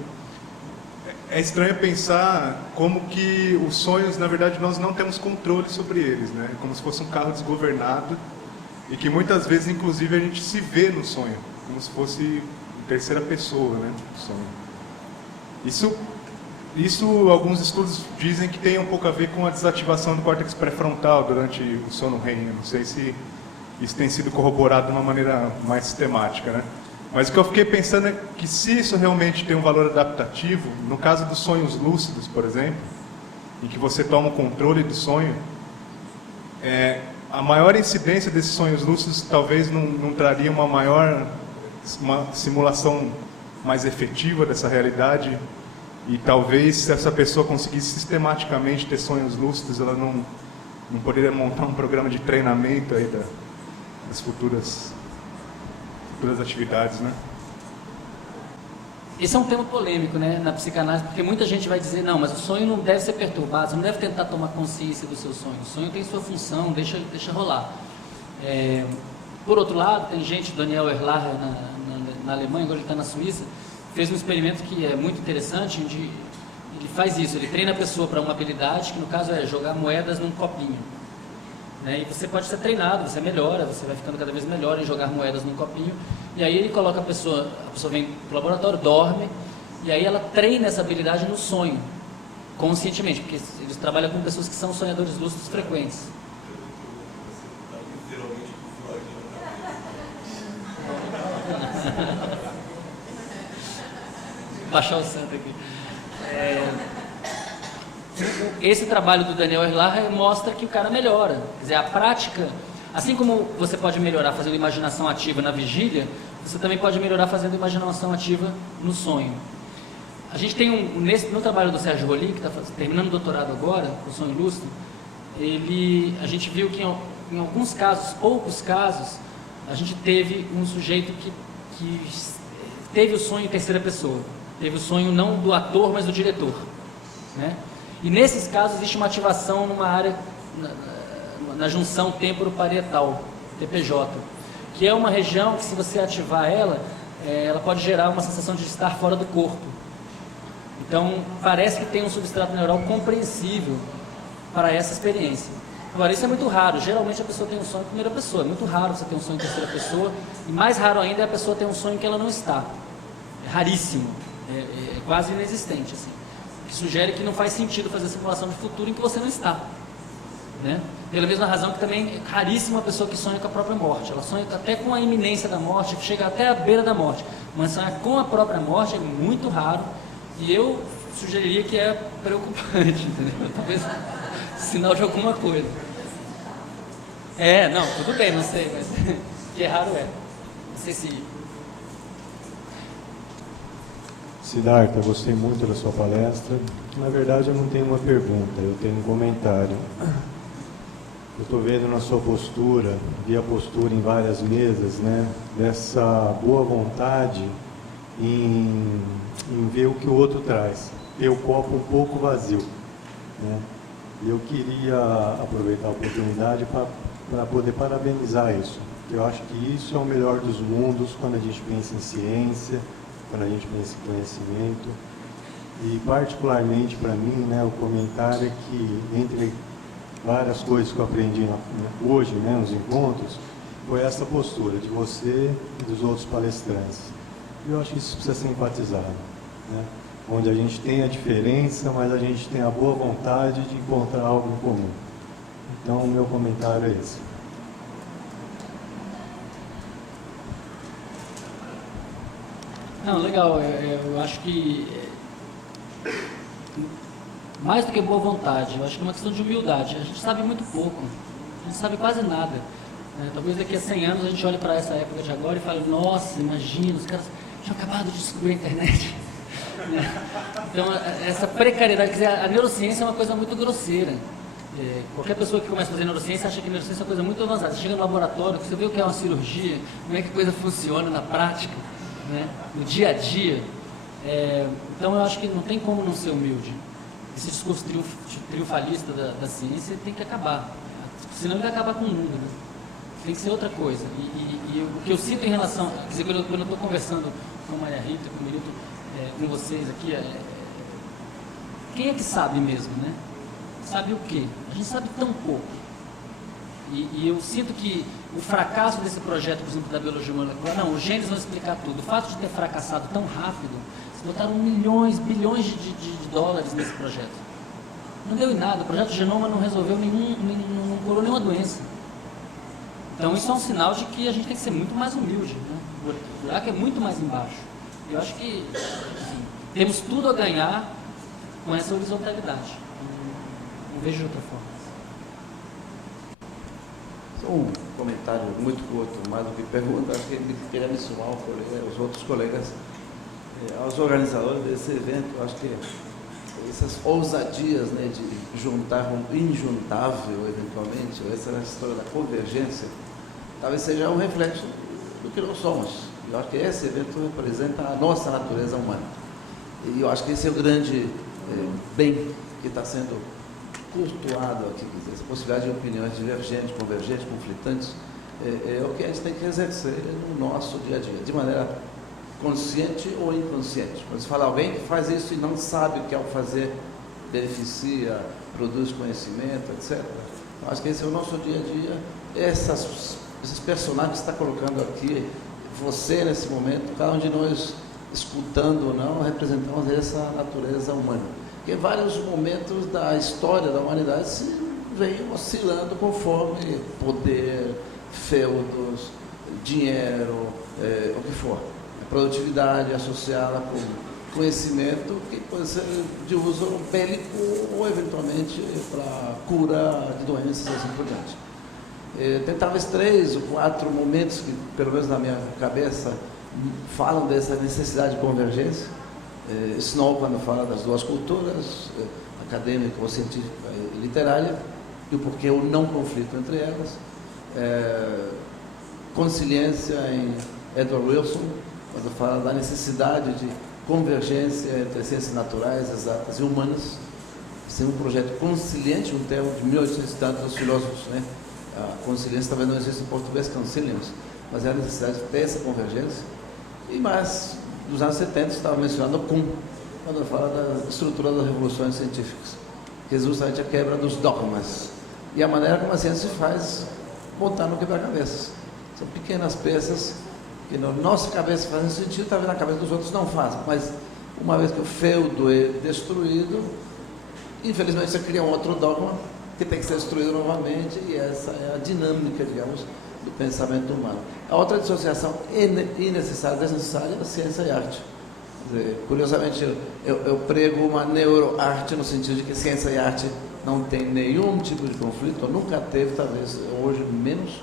é estranho pensar como que os sonhos, na verdade, nós não temos controle sobre eles, né, como se fosse um carro desgovernado e que muitas vezes, inclusive, a gente se vê no sonho, como se fosse em terceira pessoa, né, o sonho. Isso alguns estudos dizem que tem um pouco a ver com a desativação do córtex pré-frontal durante o sono REM. Não sei se isso tem sido corroborado de uma maneira mais sistemática, né? Mas o que eu fiquei pensando é que se isso realmente tem um valor adaptativo, no caso dos sonhos lúcidos, por exemplo, em que você toma o controle do sonho, a maior incidência desses sonhos lúcidos talvez não traria uma simulação mais efetiva dessa realidade, e talvez se essa pessoa conseguisse sistematicamente ter sonhos lúcidos, ela não poderia montar um programa de treinamento aí das futuras atividades, né? Esse é um tema polêmico, né, na psicanálise, porque muita gente vai dizer, não, mas o sonho não deve ser perturbado, você não deve tentar tomar consciência do seu sonho. O sonho tem sua função, deixa rolar. Por outro lado, tem gente, Daniel Erlacher, na Alemanha, agora ele está na Suíça, fez um experimento que é muito interessante, onde ele faz isso, ele treina a pessoa para uma habilidade, que no caso é jogar moedas num copinho. Né? E você pode ser treinado, você melhora, você vai ficando cada vez melhor em jogar moedas num copinho. E aí ele coloca a pessoa vem para o laboratório, dorme, e aí ela treina essa habilidade no sonho, conscientemente, porque eles trabalham com pessoas que são sonhadores lúcidos frequentes. Baixar o santo aqui. Esse trabalho do Daniel Erlacher mostra que o cara melhora. Quer dizer, a prática, assim como você pode melhorar fazendo imaginação ativa na vigília, você também pode melhorar fazendo imaginação ativa no sonho. A gente tem no trabalho do Sérgio Rolim, que está terminando o doutorado agora, o sonho lúcido, a gente viu que em alguns casos, poucos casos, a gente teve um sujeito que teve o sonho em terceira pessoa. Teve o sonho não do ator, mas do diretor. Né? E nesses casos existe uma ativação numa área, na junção temporoparietal, TPJ, que é uma região que, se você ativar ela pode gerar uma sensação de estar fora do corpo. Então, parece que tem um substrato neural compreensível para essa experiência. Agora, isso é muito raro. Geralmente a pessoa tem um sonho em primeira pessoa. É muito raro você ter um sonho em terceira pessoa. E mais raro ainda é a pessoa ter um sonho que ela não está. É raríssimo. É quase inexistente, assim. O que sugere que não faz sentido fazer simulação de futuro em que você não está. Né? Pela mesma razão que também é raríssima a pessoa que sonha com a própria morte. Ela sonha até com a iminência da morte, chega até a beira da morte. Mas sonhar com a própria morte é muito raro. E eu sugeriria que é preocupante, entendeu? Talvez sinal de alguma coisa. Não, tudo bem, não sei, mas que é raro é. Não sei se... Siddhartha, gostei muito da sua palestra. Na verdade, eu não tenho uma pergunta, eu tenho um comentário. Eu estou vendo na sua postura, vi a postura em várias mesas, né, dessa boa vontade em ver o que o outro traz, ter o copo um pouco vazio. Né? E eu queria aproveitar a oportunidade para poder parabenizar isso. Eu acho que isso é o melhor dos mundos quando a gente pensa em ciência, quando a gente pensa em conhecimento. E particularmente para mim, né, o comentário é que, entre várias coisas que eu aprendi hoje, né, nos encontros, foi essa postura de você e dos outros palestrantes. E eu acho que isso precisa ser enfatizado, né? Onde a gente tem a diferença, mas a gente tem a boa vontade de encontrar algo em comum. Então, o meu comentário é esse. Não, legal. Eu acho que mais do que boa vontade, eu acho que é uma questão de humildade. A gente sabe muito pouco, a gente sabe quase nada. Talvez daqui a 100 anos a gente olhe para essa época de agora e fale, nossa, imagina, os caras tinham acabado de descobrir a internet. Então, essa precariedade, quer dizer, a neurociência é uma coisa muito grosseira. Qualquer pessoa que começa a fazer neurociência acha que neurociência é uma coisa muito avançada. Você chega no laboratório, você vê o que é uma cirurgia, como é que a coisa funciona na prática, né? No dia a dia. Então, eu acho que não tem como não ser humilde. Esse discurso triunfalista da ciência tem que acabar. Senão ele vai acabar com o mundo. Né? Tem que ser outra coisa. E o que eu sinto em relação... Quer dizer, quando eu estou conversando com a Maria Rita, com o Milito, com vocês aqui, quem é que sabe mesmo, né? Sabe o quê? A gente sabe tão pouco. E eu sinto que o fracasso desse projeto, por exemplo, da biologia molecular, não, os genes vão explicar tudo. O fato de ter fracassado tão rápido, vocês botaram milhões, bilhões de dólares nesse projeto. Não deu em nada, o projeto Genoma não resolveu não curou nenhuma doença. Então isso é um sinal de que a gente tem que ser muito mais humilde, né? O buraco é muito mais embaixo. Eu acho que, assim, temos tudo a ganhar com essa horizontalidade. Não vejo de outra forma. Um comentário muito curto, mais do que pergunta, acho que ele queria mencionar os outros colegas, aos organizadores desse evento. Acho que essas ousadias, né, de juntar um injuntável, eventualmente, essa história da convergência, talvez seja um reflexo do que nós somos. Eu acho que esse evento representa a nossa natureza humana. E eu acho que esse é o grande bem que está sendo cultuado aqui, quer dizer, essa possibilidade de opiniões divergentes, convergentes, conflitantes, é o que a gente tem que exercer no nosso dia a dia, de maneira consciente ou inconsciente. Quando se fala alguém que faz isso e não sabe que ao fazer beneficia, produz conhecimento, etc. Eu acho que esse é o nosso dia a dia. Esses personagens que está colocando aqui, você nesse momento, cada um de nós, escutando ou não, representamos essa natureza humana. Porque em vários momentos da história da humanidade se veio oscilando conforme poder, feudos, dinheiro, o que for. A produtividade associada com conhecimento que pode ser de uso bélico ou eventualmente para cura de doenças e assim por diante. Tem talvez 3 ou 4 momentos que, pelo menos na minha cabeça, falam dessa necessidade de convergência. Snow, quando fala das duas culturas, acadêmica ou científica e literária, e o porquê o não conflito entre elas. Consiliência em Edward Wilson, quando fala da necessidade de convergência entre ciências naturais, exatas e humanas. Esse é um projeto conciliante, um termo de 1800 e tantos dos filósofos, né? A conciliência talvez não existe em português, concilians, mas é a necessidade de ter essa convergência. E mais, nos anos 70, estava mencionando Kuhn, quando fala da estrutura das revoluções científicas, que é justamente a quebra dos dogmas e a maneira como a ciência se faz montar no quebra-cabeças. São pequenas peças que na nossa cabeça fazem sentido, talvez na cabeça dos outros não fazem, mas uma vez que o feudo é destruído, infelizmente você cria um outro dogma que tem que ser destruído novamente, e essa é a dinâmica, digamos, do pensamento humano. A outra dissociação innecessária, desnecessária, é ciência e arte. Quer dizer, curiosamente, eu prego uma neuroarte no sentido de que ciência e arte não tem nenhum tipo de conflito, ou nunca teve, talvez hoje menos,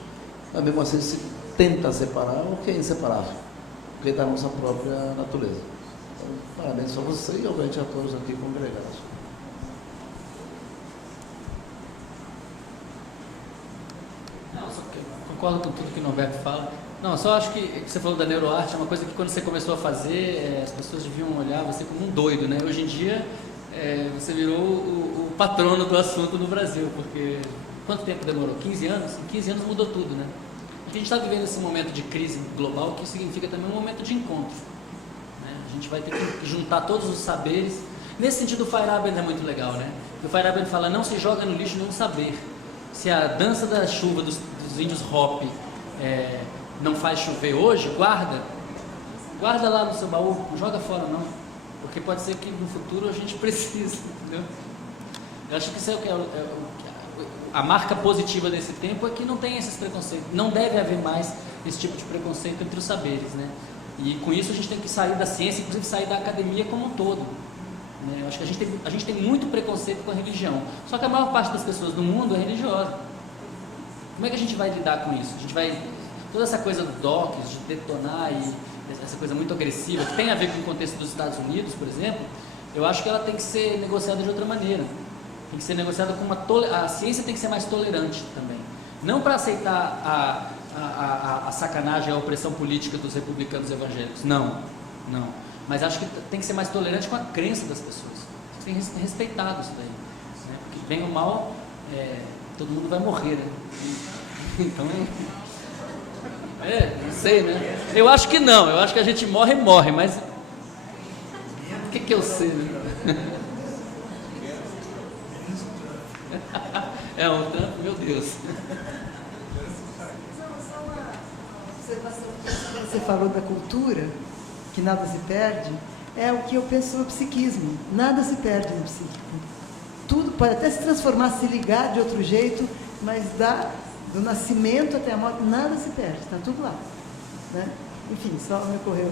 mas mesmo assim se tenta separar o que é inseparável, o que é da nossa própria natureza. Então, parabéns a você e, obviamente, a todos aqui congregados. Concordo com tudo que o Norberto fala. Não, só acho que você falou da neuroarte, é uma coisa que quando você começou a fazer, as pessoas deviam olhar você como um doido, né? Hoje em dia, você virou o patrono do assunto no Brasil, porque quanto tempo demorou? 15 anos? Em 15 anos mudou tudo, né? A gente está vivendo esse momento de crise global, que significa também um momento de encontro, né? A gente vai ter que juntar todos os saberes. Nesse sentido, o Feyerabend é muito legal, né? O Feyerabend fala, não se joga no lixo nenhum saber. Se a dança da chuva dos índios Hopi não faz chover hoje, guarda lá no seu baú, não joga fora não, porque pode ser que no futuro a gente precise, entendeu? Eu acho que isso a marca positiva desse tempo é que não tem esses preconceitos, não deve haver mais esse tipo de preconceito entre os saberes, né? E com isso a gente tem que sair da ciência, inclusive sair da academia como um todo, né? Eu acho que a gente tem muito preconceito com a religião, só que a maior parte das pessoas do mundo é religiosa. Como é que a gente vai lidar com isso? A gente vai... Toda essa coisa do DOCS, de detonar e essa coisa muito agressiva, que tem a ver com o contexto dos Estados Unidos, por exemplo, eu acho que ela tem que ser negociada de outra maneira. Tem que ser negociada com a ciência tem que ser mais tolerante também. Não para aceitar a sacanagem, a opressão política dos republicanos evangélicos. Não. Mas acho que tem que ser mais tolerante com a crença das pessoas. Tem que ser respeitado isso daí, né? Porque bem ou mal, todo mundo vai morrer, né? Então, não sei, né? Eu acho que não, eu acho que a gente morre, mas o que eu sei, né? Meu Deus. Você falou da cultura, que nada se perde, é o que eu penso no psiquismo. Nada se perde no psíquico. Tudo pode até se transformar, se ligar de outro jeito, mas do nascimento até a morte, nada se perde, está tudo lá, né? Enfim, só me ocorreu